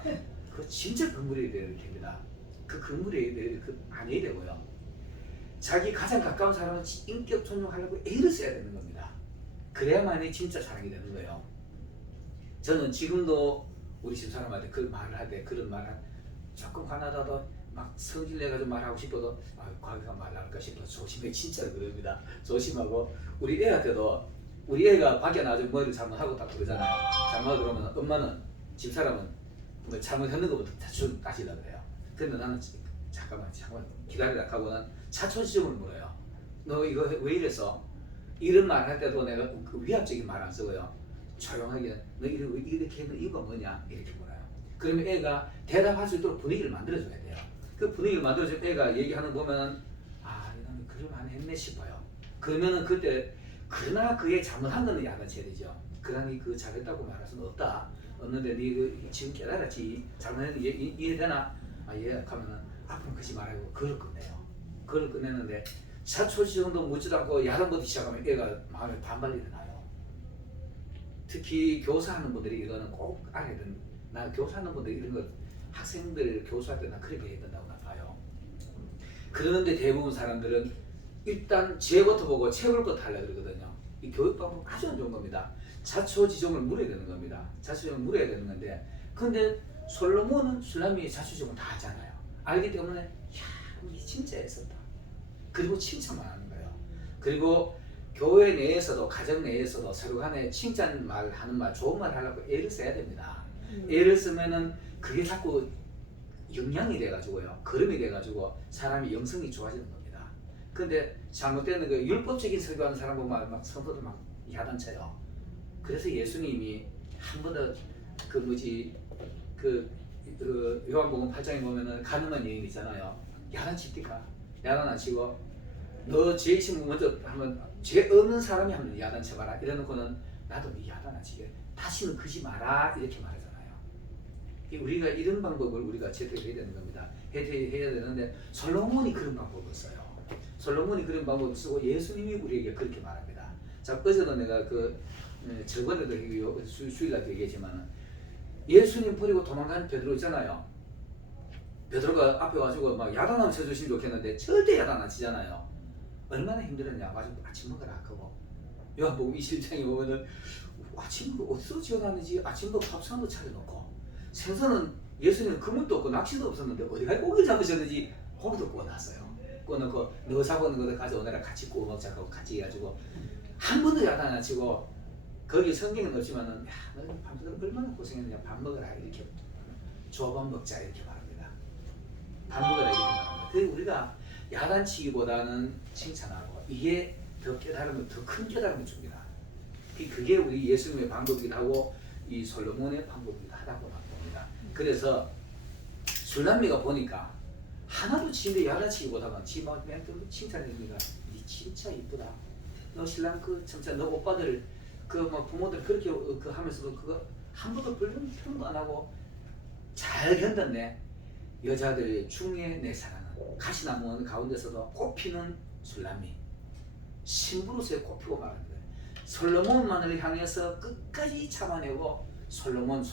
그거 진짜 금물이 됩니다. 그 금물이 안 해야 되고요. 자기 가장 가까운 사람은 인격 존중하려고 애를 써야 되는 겁니다. 그래야만이 진짜 사랑이 되는 거예요. 저는 지금도 우리 집사람한테 그 말을 할 때 그런 말을 조금 화나다도 막 성질 내가지고 말하고 싶어도 과거가 말할까 싶어 조심해 진짜 그럽니다. 조심하고 우리 애한테도 우리 애가 밖에 나가서 뭐를 잘못하고 딱 그러잖아요. 잘못하고 그러면 엄마는 집사람은 뭐 잘못했는 것부터 대충 따지라 그래요. 근데 나는 잠깐만 기다리라 하고는 차초지점을 물어요. 너 이거 왜 이랬어? 이런 말 할 때도 내가 그 위압적인 말 안 쓰고요. 조용하게 너 이렇게 했는 이유가 뭐냐 이렇게 물어요. 그러면 애가 대답할 수 있도록 분위기를 만들어줘야 돼요. 그 분위기를 만들어주면 애가 얘기하는 거 보면 이놈이 그럴만 했네 싶어요. 그러면은 그때 그러나 그게 잘못한 거는 야단쳐야 되죠. 그러니 그 잘했다고 말할 수는 없는데 네 지금 깨달았지 잘못했는데 이해되나? 하면은 앞으로 그러지 말라고 그걸 끝내요. 그걸 끝내는데 차초지 정도 묻지도 않고 야단부터 시작하면 애가 마음에 반발이 일어나요. 특히 교사하는 분들이 이거는 꼭 알아야 된다. 나 교사하는 분들이 이런 거 학생들 교수할 때 나 그렇게 해야 된다고 나 봐요. 그러는데 대부분 사람들은 일단 죄부터 보고 체벌부터 하려고 그러거든요. 이 교육 방법 아주 안 좋은 겁니다. 자초지종을 물어야 되는 겁니다. 자초지종을 물어야 되는 건데 근데 솔로몬은 술람이 자초지종을 다 하잖아요. 알기 때문에 이 진짜 애썼다. 그리고 칭찬만 하는 거예요. 그리고 교회 내에서도 가정 내에서도 서로 간에 칭찬 말 하는 말 좋은 말 하려고 애를 써야 됩니다. 애를 쓰면은 그게 자꾸 영향이 돼가지고요. 걸음이 돼가지고 사람이 영성이 좋아지는 겁니다. 근데 잘못되는 그 율법적인 설교하는 사람 보면 막 성도들 막 야단쳐요. 그래서 예수님이 한 번 더 요한복음 8장에 보면은 가늠한 여인 있잖아요. 야단칩니까? 야단 안 치고 너 죄 있으면 먼저 한번 죄 없는 사람이 한번 야단 쳐봐라. 이래놓고는 나도 네 야단 안 치게 다시는 그지 마라 이렇게 말하잖아요. 우리가 이런 방법을 우리가 제대로 해야 되는 겁니다. 해야 되는데 솔로몬이 그런 방법을 써요. 솔로몬이 그런 방법을 쓰고 예수님이 우리에게 그렇게 말합니다. 자, 어제도 내가 저번에도 수요일날 얘기했지만 예수님 버리고 도망간 베드로 있잖아요. 베드로가 앞에 와가지고 막 야단 한번 쳐주시면 좋겠는데 절대 야단 안 치잖아요. 얼마나 힘들었냐. 와가지고 아침 먹으라 하고 요한복음 21장에 보면은 아침부터 어디서 지어놨는지 아침부터 밥상도 차려놓고 생선은 예수님은 그물도 없고 낚시도 없었는데 어디가 고기를 잡으셨는지 고기도 구워놨어요. 구워놓고 너 잡아오는 거를 가져오느라 같이 구워 먹자고 같이 해가지고 한 번도 야단 안 치고 거기 성경은 없지만은 야 너는 밤새도록 얼마나 고생했느냐 밥 먹어라 이렇게 조밥 먹자 이렇게 말합니다. 밥 먹어라 이렇게 말합니다. 그래서 우리가 야단치기보다는 칭찬하고 이게 더 깨달음을 더 큰 깨달음을 줍니다. 그게 우리 예수님의 방법이기도 하고 이 솔로몬의 방법이기도 하다고 봅니다. 그래서 술람미가 보니까 하나도 지인데 야단치기보다는 지막 맨처음 칭찬해주니까 니 진짜 이쁘다. 너 신랑 그 진짜 너 오빠들 그 뭐 부모들 그렇게 그 하면서도 그거 한 번도 별로 표현도 안 하고 잘 견뎠네. 여자들 중에 내 사랑은 가시나무 가운데서도 꽃피는 술람미. 신부로서의 꽃피고 말하는 거예요. 솔로몬만을 향해서 끝까지 참아내고 솔로몬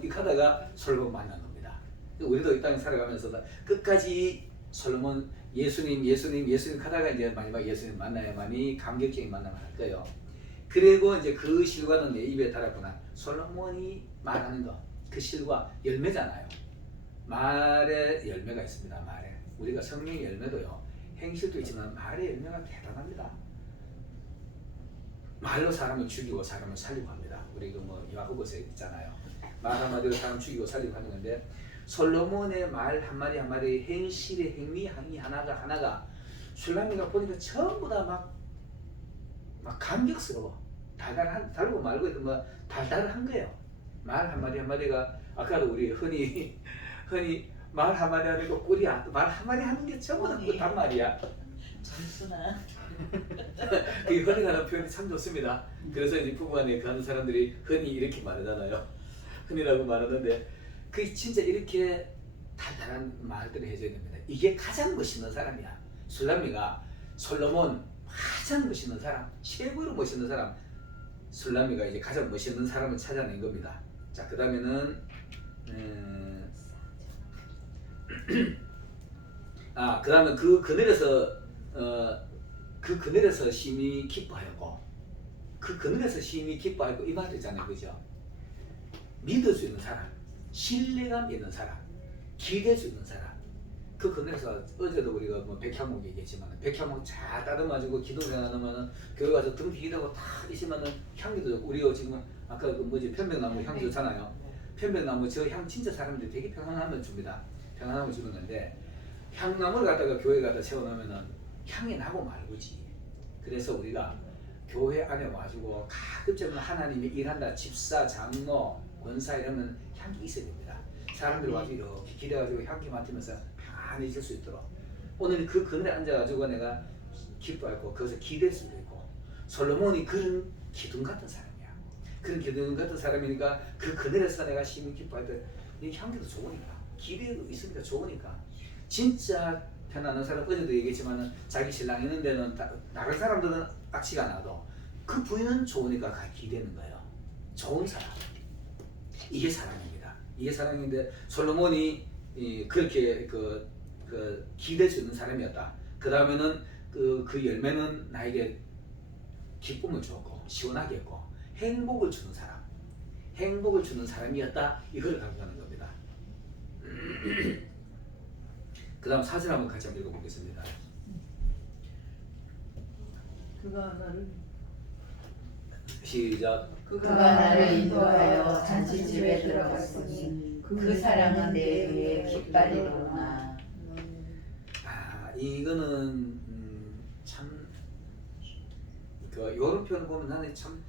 이렇게 하다가 솔로몬 만난 겁니다. 우리도 이 땅에 살아가면서 끝까지 솔로몬 예수님 하다가 이제 마지막 예수님 만나야만이 감격적인 만남을 할 거예요. 그리고 이제 그 실과는 내 입에 달았구나. 솔로몬이 말하는 거, 그 실과 열매잖아요. 말에 열매가 있습니다. 말에 우리가 성령의 열매도요 행실도 있지만 말의 열매가 대단합니다. 말로 사람을 죽이고 사람을 살리고 합니다. 우리 그 뭐 야고보서에 있잖아요. 말 한마디로 사람 죽이고 살리고 하는 건데 솔로몬의 말 한마디 한마디 행실의 행위 하나가 술람미가 보니까 전부 다 막 감격스러워. 달고 말고 뭐 달달한 거예요. 말 한마디 한마디가 아까도 우리 흔히 말 한마디 하고 꿀이야. 말 한마디 하는 게 전부 다 꿀단 말이야. 잠수나. 이 흔히라는 표현이 참 좋습니다. 그래서 이제 부부간에 가는 사람들이 흔히 이렇게 말하잖아요. 흔히라고 말하는데 그 진짜 이렇게 달달한 말들을 해줘야 됩니다. 이게 가장 멋있는 사람이야. 술람미가 솔로몬 가장 멋있는 사람, 최고로 멋있는 사람. 술람미가 이제 가장 멋있는 사람을 찾아낸 겁니다. 자, 그 다음에는 그 다음에 그 그늘에서 심히 기뻐하였고 그 그늘에서 심히 기뻐하였고 이 말이잖아요, 그죠? 믿을 수 있는 사람, 신뢰감 있는 사람, 기댈 수 있는 사람. 그 그늘에서 어제도 우리가 뭐 백향목 얘기했지만 백향목 잘 따듬어가지고 기도를 하면은 교회 가서 등 비기다고 다 있으면은 향기도 좋고 우리가 지금 아까 그 뭐지 편백나무 향기 좋잖아요. 편백나무 저 향 진짜 사람들이 되게 평안함을 줍니다. 평안함을 주는 건데 향나무를 갖다가 교회 갖다 세워놓으면은 향이 나고 말고지. 그래서 우리가 교회 안에 와가지고 가급적이면 하나님이 일한다 집사, 장로, 권사 이러면 향기 있어야 됩니다. 사람들이 와서 이렇게 기대가지고 향기 맡으면서 편안해질 수 있도록 오늘 그 그늘에 앉아가지고 내가 기뻐하고 거기서 기댈 수도 있고 솔로몬이 그런 기둥 같은 사람이야. 그런 기둥 같은 사람이니까 그 그늘에서 내가 심히 기뻐할 때 이 향기도 좋으니까 기대도 있으니까 좋으니까 진짜 편안한 사람. 어제도 얘기했지만은 자기 신랑 있는 데는 다른 사람들은 악취가 나도 그 부인은 좋으니까 기대는 거예요. 좋은 사람. 이게 사랑입니다. 이게 사랑인데 솔로몬이 그렇게 기댈 수 있는 사람이었다. 그 다음에는 그 열매는 나에게 기쁨을 줬고 시원하게 했고 행복을 주는 사람, 행복을 주는 사람이었다. 이걸 갖고 가는 겁니다. 그 다음 사진 한번 같이 한번 읽어보겠습니다. 그가 나를 시작. 그가 나를 인도하여 잔치집에 들어갔으니 그 사랑은 내 위에 깃발이로구나. 이거는 참 이런 표현을 보면 나는 참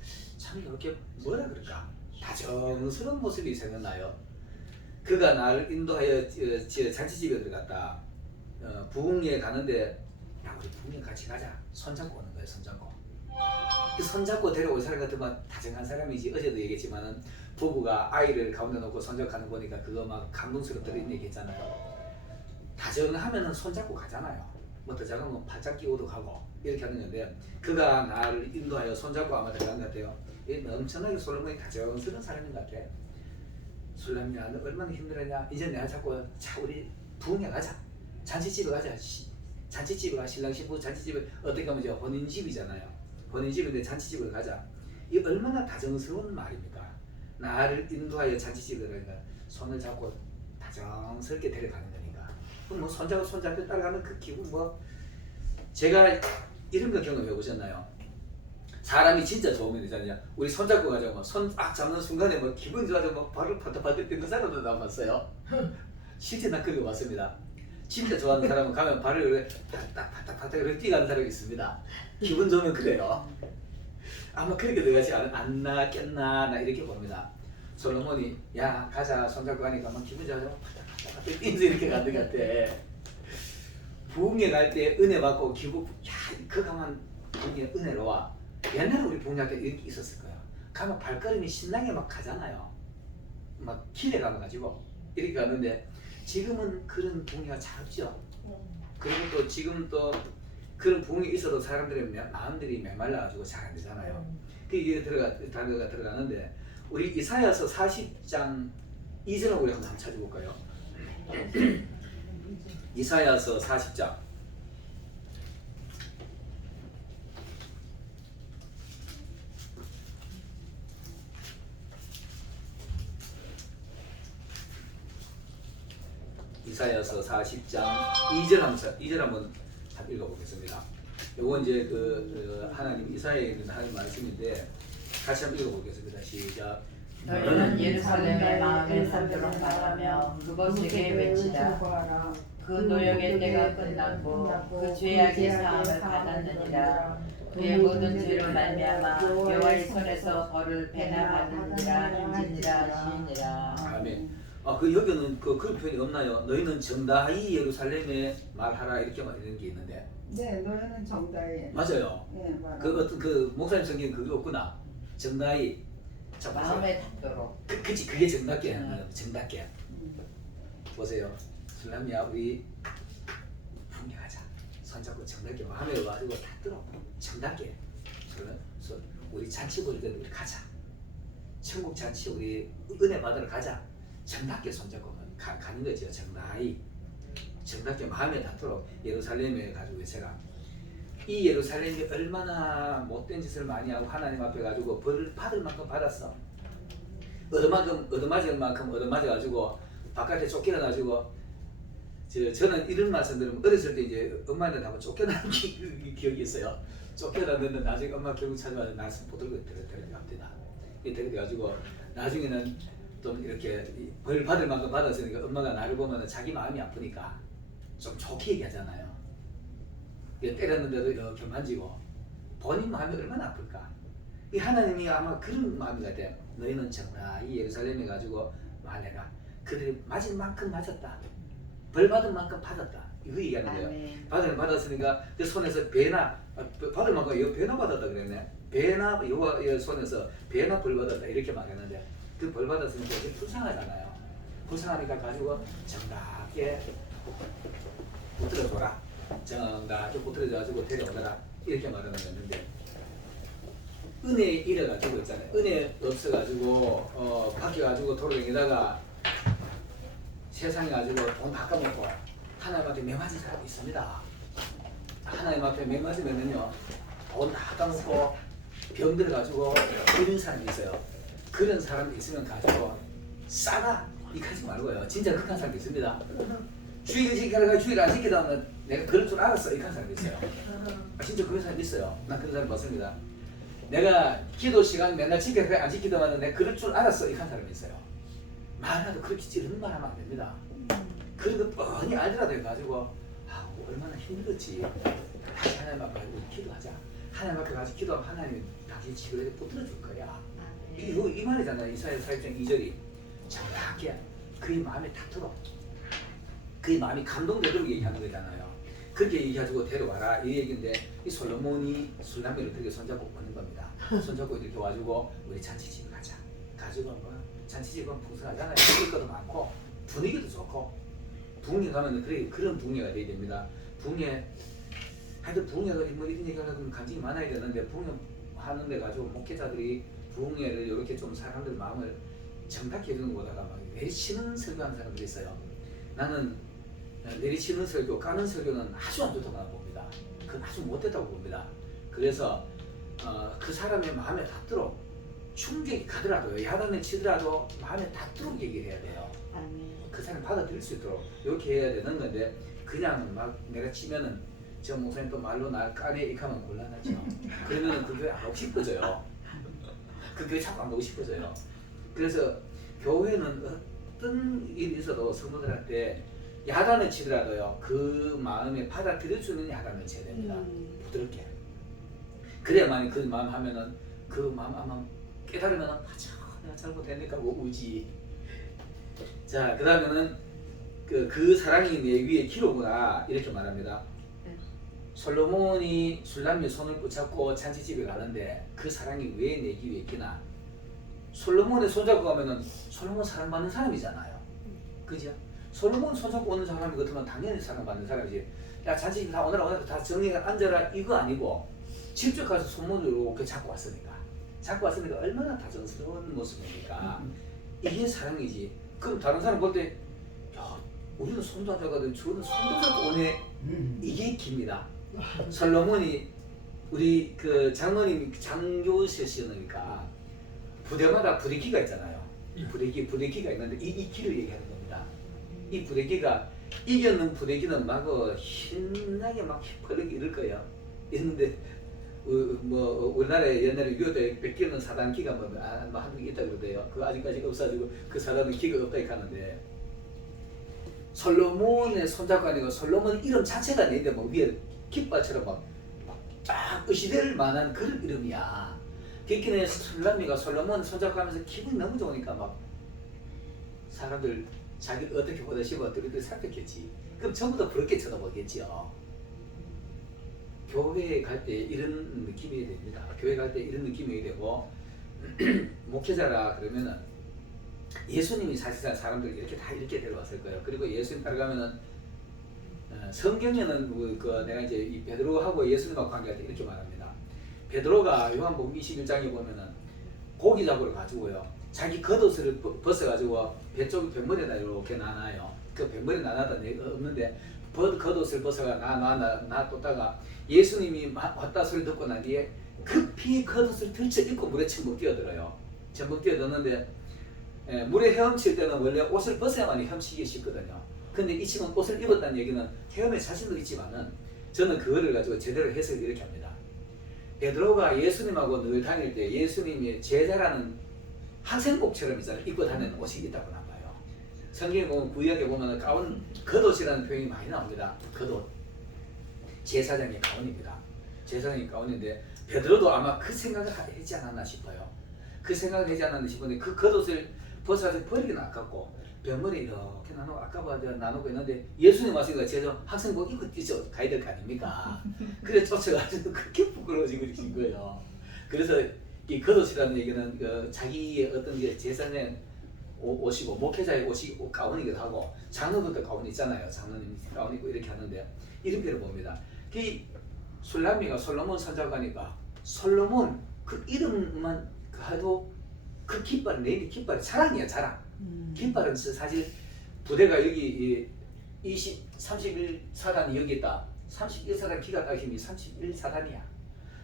이렇게 뭐라 그럴까 다정스러운 모습이 생각나요. 그가 나를 인도하여 잔치집에 들어갔다. 부흥회에 가는데 야 우리 부흥회 같이 가자. 손잡고 오는 거예요. 손잡고. 그 손잡고 데려올 사람 같으면 다정한 사람이지. 어제도 얘기했지만은 부부가 아이를 가운데 놓고 손잡고 가는 거 보니까 그거 막 감동스럽다 이런 얘기했잖아요. 다정하면은 손잡고 가잖아요. 뭐 더 작은 건 팔짱 끼고도 가고 이렇게 하는 건데 그가 나를 인도하여 손잡고 아마 들어간 것 같아요. 엄청나게 솔로몬이 다정스러운 사람인 것 같아. 솔로몬이 너 얼마나 힘들었냐. 이제 내가 자꾸 자 우리 부흥회 가자. 잔치집에 가자. 잔치집에 가. 신랑 신부 잔치집에 어떻게 하면 이제 혼인집이잖아요. 혼인집인데 잔치집을 가자. 이 얼마나 다정스러운 말입니까? 나를 인도하여 잔치집으니까 손을 잡고 다정스럽게 데려가는 거니까. 그럼 뭐 손잡고 따라가는 그 기분 뭐 제가 이런 거 경험해 보셨나요? 사람이 진짜 좋으면 있잖아요. 우리 손잡고 가자고 손딱 잡는 순간에 뭐 기분 좋아져 뭐 발을 파닥파닥 뛰는 사람도 남았어요. 실제 나 그거 봤습니다. 진짜 좋아하는 사람은 가면 발을 이렇게 파닥파닥 이렇게 뛰어가는 사람이 있습니다. 기분 좋으면 그래요. 아마 그렇게 들어가지 않나 깼나 나 이렇게 봅니다. 솔로몬이 야 가자 손잡고 가니까 막 기분 좋아져 파닥파닥 뛰면서 이렇게 가는 것 같아. 부흥회 갈 때 은혜 받고 기분 그 가만 부흥회 은혜로 와. 옛날에 우리 부흥회 때 이렇게 있었을 거예요. 가면 발걸음이 신나게 막 가잖아요. 막 길에 가가지고 이렇게 가는데 지금은 그런 부흥회가 잘 없죠. 그리고 또 지금 또 그런 부흥이 있어도 사람들의 마음들이 메말라가지고 잘 안 되잖아요. 그 이게 들어가는데 우리 이사야서 40장 2절을 우리 한번 찾아볼까요? 이사야서 40장 이사야서 40장 2절 한번 읽어보겠습니다. 요거 이제 하나님 이사야에 있는 하나님 말씀인데 같이 한번 읽어보겠습니다. 시작. 너희는 예루살렘의 마음에 삼도록 말하며 그곳에게 외치라. 그 노역의 때가 끝났고 그 죄악의 사함을 받았느니라. 그의 모든 죄로 말미암아 여호와의 손에서 벌을 배나 받으니라 인지니라 시니라. 아멘. 그 여기는 그 표현이 없나요? 너희는 정다히 예루살렘에 말하라 이렇게 말하는 게 있는데. 네, 너희는 정다히. 맞아요. 네, 맞아요. 그 어떤 그 목사님 성경 그게 없구나. 정다히. 마음에 닿도록. 그치 그게 정답게 하는 거예요. 정답게. 보세요. 술람이야 우리 풍경하자. 손잡고 정답게 마음에 와가지고 닿도록 정답게. 우리 잔치 보일 때도 우리 가자. 천국 잔치 우리 은혜 받으러 가자. 정답게 손잡고 가는 거죠. 정답게 마음에 닿도록 예루살렘에 가지고 제가 이 예루살렘이 얼마나 못된 짓을 많이 하고 하나님 앞에 가지고 벌을 받을 만큼 받았어. 얻어맞을 만큼 얻어맞아가지고 바깥에 쫓겨나가지고 저는 이런 말씀 들으면 어렸을 때 이제 엄마한테 한번 쫓겨난 기억이 있어요. 쫓겨났는데 나중에 엄마 결국 찾아와서 말씀 보들고 데려갑니다. 데려가지고 나중에는 좀 이렇게 벌 받을 만큼 받았으니까 엄마가 나를 보면 자기 마음이 아프니까 좀 좋게 얘기하잖아요. 때렸는데도 이렇게 만지고 본인 마음이 얼마나 아플까. 이 하나님이 아마 그런 마음이 같아요. 너희는 정다히 예루살렘에 가지고 말해라. 그들이 맞을 만큼 맞았다. 벌 받은 만큼 받았다. 이거 얘기하는 거예요. 받았으니까 그 손에서 배나 받을 만큼 이거 배나 받았다 그랬네. 배나 여호와 손에서 배나 벌 받았다 이렇게 말했는데 그 벌 받았으니까 이게 불쌍하잖아요. 불쌍하니까 가지고 정답게 붙들어줘라. 정답게 붙들어줘가지고 데려오더라. 이렇게 말하는 건데 은혜에 잃어가지고 있잖아요. 은혜 없어가지고 바뀌어가지고 돌아다니다가 세상에 가지고 돈 바꿔먹고 하나님 앞에 매맞은 사람이 있습니다. 하나님 앞에 매맞으면은요 돈 바꿔먹고 병 들어가지고 이런 사람이 있어요. 그런 사람이 있으면 가지고 싸가 이렇게 하지 말고요. 진짜 극한 사람이 있습니다. 주의를 지키다가 주의를 안 지키다 보면 내가 그럴 줄 알았어 이렇게 하는 사람이 있어요. 진짜 그런 사람이 있어요. 난 그런 사람 봤습니다. 내가 기도 시간 맨날 지키다가 안 지키다만 내가 그럴 줄 알았어 이렇게 하는 사람이 있어요. 말하도 그렇게 찌르는 말 하면 안 됩니다. 그런 거 뻔히 알더라도 해가지고 얼마나 힘들었지. 다시 하나님 앞에 가지고 기도하자. 하나님 앞에 가서 기도하면 하나님이 당신 지그러져 붙들어줄 거야. 이 말이잖아요. 이사야 40장 2절이 정확하게 그의 마음에 닿도록 그의 마음이 감동되도록 얘기하는 거잖아요. 그렇게 얘기해가지고 데려와라 이 얘기인데 이 솔로몬이 술담배를 들게 손잡고 오는 겁니다. 손잡고 이렇게 와가지고 우리 잔치집에 가자. 가지고 뭐 잔치집은 풍성하잖아요. 먹을 것도 많고 분위기도 좋고 부흥회 가면 그런 부흥회가 돼야 됩니다. 부흥회 하여튼 부흥회가 뭐 이런 얘기하려면 간증이 많아야 되는데 부흥회 하는데 가지고 목회자들이 부흥회를 이렇게 좀 사람들 마음을 정답게 해주는 것보다가 막 내리치는 설교하는 사람들이 있어요. 나는 내리치는 설교, 까는 설교는 아주 안 좋다고 봅니다. 그건 아주 못됐다고 봅니다. 그래서 그 사람의 마음에 닿도록 충격이 가더라도 야단을 치더라도 마음에 닿도록 얘기를 해야 돼요. 그 사람 받아들일 수 있도록 이렇게 해야 되는 건데 그냥 막 내가 치면은 저 목사님 또 말로 나 까네 이카면 곤란하죠. 그러면은 그 교회 안 오고 싶어져요. 그 교회 자꾸 안 오고 싶어져요. 그래서 교회는 어떤 일이 있어도 성도들한테 야단을 치더라도요 그 마음에 받아들일 수 있는 야단을 쳐야 됩니다. 부드럽게. 그래야만 그 마음 하면은 그 마음 아마 깨달으면 맞아 내가 잘못했니까 뭐 우지. 자 그다음에는 그 사랑이 내 위에 기로구나 이렇게 말합니다. 솔로몬이 술람이 손을 붙잡고 잔치집에 가는데 그 사랑이 왜 내 귀 위에 끼나? 솔로몬의 손잡고 가면은 솔로몬 사랑받는 사람이잖아요. 그죠? 솔로몬 손잡고 오는 사람이 같으면 당연히 사랑받는 사람이지. 야 잔치집 다 오느라 다 정리가 앉아라 이거 아니고 직접 가서 손문으로 이렇게 잡고 왔으니까 얼마나 다정스러운 모습입니까? 이게 사랑이지. 그럼 다른 사람 볼 때 야 우리는 손도 안 잡아도 저는 손도 잡고 오네 이게 깁니다. 솔로몬이 우리 그 장로님 장교시니까 부대마다 부대기가 있잖아요. 부대기가 있는데 이 기를 얘기하는 겁니다. 이 부대기가 이겼는 부대기는 막 신나게 막 펄럭 이럴 거예요. 있는데 뭐 우리나라에 옛날에 6.25때 뺏기는 사단 기가 뭐 한두 개 있다 그러대요. 그 아직까지 없어지고 그 사단은 기가 없다 이렇게 하는데 솔로몬의 손잡고 하니까 솔로몬 이름 자체가 아닌데 뭐 위에 깃발처럼 막쫙 의시될 만한 그런 이름이야. 그렇게 술람이가 솔로몬 손잡고 하면서 기분이 너무 좋으니까 막 사람들 자기를 어떻게 보다 싶어 들이들 살폈겠지. 그럼 전부 다 부럽게 쳐다보겠죠. 교회에 갈 때 이런 느낌이 됩니다. 교회 갈 때 이런 느낌이 되고 목회자라 그러면은 예수님이 사실상 사람들 이렇게 다 이렇게 데려왔을 거예요. 그리고 예수님 따라가면은 성경에는 내가 이제 이 베드로하고 예수님하고 관계할 때 이렇게 말합니다. 베드로가 요한복음 21장에 보면은 고기 잡으러 가지고요. 자기 겉옷을 벗어가지고 뱃머리에다 이렇게 나눠요. 그 뱃머리 나눠다 없는데 겉옷을 벗어가 놔뒀다가 예수님이 왔다 소리 듣고 난 뒤에 급히 겉옷을 들쳐 입고 물에 첨벙 뛰어들어요. 첨벙 뛰어드는데 물에 헤엄칠 때는 원래 옷을 벗어야만 헤엄치기 쉽거든요. 근데 이 친구는 옷을 입었다는 얘기는 헤엄에 자신도 있지만은 저는 그거를 가지고 제대로 해석을 이렇게 합니다. 베드로가 예수님하고 늘 다닐 때 예수님이 제자라는 학생복처럼 입고 다니는 옷이 있다고 나와요. 성경에 보면 구약에 보면 가운 겉옷이라는 표현이 많이 나옵니다. 겉옷. 제사장의 가운입니다. 제사장의 가운인데 베드로도 아마 그 생각을 하지 않았나 싶어요. 그 생각을 하지 않았나 싶은데 그 겉옷을 벗어서 버리기는 아깝고 뱃머리 이렇게 나누고 있는데 예수님 왔으니까 제가 학생복 입고 뛰쳐 가야 될 거 아닙니까? 그래 쫓아가지고 그렇게 부끄러워지고 계신 거예요. 그래서 이 겉옷이라는 얘기는 자기의 어떤 게 제사장의 옷이고 목회자의 옷이 가운이기도 하고 장로들도 가운 있잖아요. 장로님 가운 입고 이렇게 하는데 이름표를 봅니다. 그 술람이가 솔로몬 손잡고 가니까 솔로몬 그 이름만 해도 그 깃발은 내일 깃발이 자랑이야 자랑. 깃발은 사실 부대가 여기 31사단이 여기 있다. 31사단 기가 딱 힘이 31사단이야.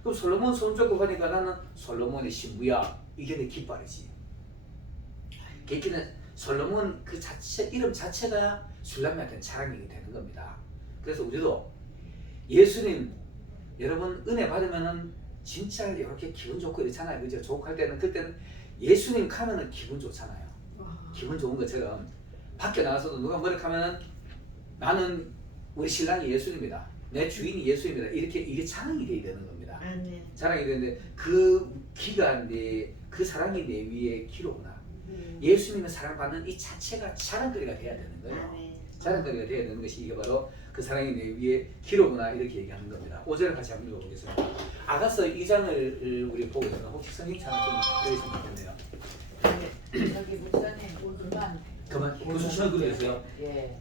그럼 솔로몬 손잡고 가니까 나는 솔로몬의 신부야. 이게 내 깃발이지. 그러니까 솔로몬 그 자체 이름 자체가 술람이한테는 자랑이 되는 겁니다. 그래서 우리도 예수님 여러분 은혜 받으면은 진짜 이렇게 기분 좋고 이렇잖아요. 그죠? 조국할 때는 그때는 예수님 가면은 기분 좋잖아요. 기분 좋은 것처럼 밖에 나가서도 누가 뭐라 하면은 나는 우리 신랑이 예수님이다. 내 주인이 예수님이다. 이렇게 이게 자랑이 돼야 되는 겁니다. 자랑이 되는데 그 기가 그 사랑이 내 위에 기로구나. 예수님의 사랑받는 이 자체가 자랑거리가 돼야 되는 거예요. 자랑거리가 돼야 되는 것이 이게 바로 그 사랑이 내 위에 기로구나 이렇게 얘기하는 겁니다. 5절을 같이 한번 읽어보겠습니다. 아가서 2장을 우리 보고 있습니다. 혹시 성경창 좀 읽으시면 좋겠네요. 여기 목사님 오늘만 그만 무슨 시간 그러세요? 예.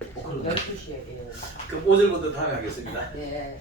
12시에 예. 그럼 5절부터 다음에 하겠습니다. 예.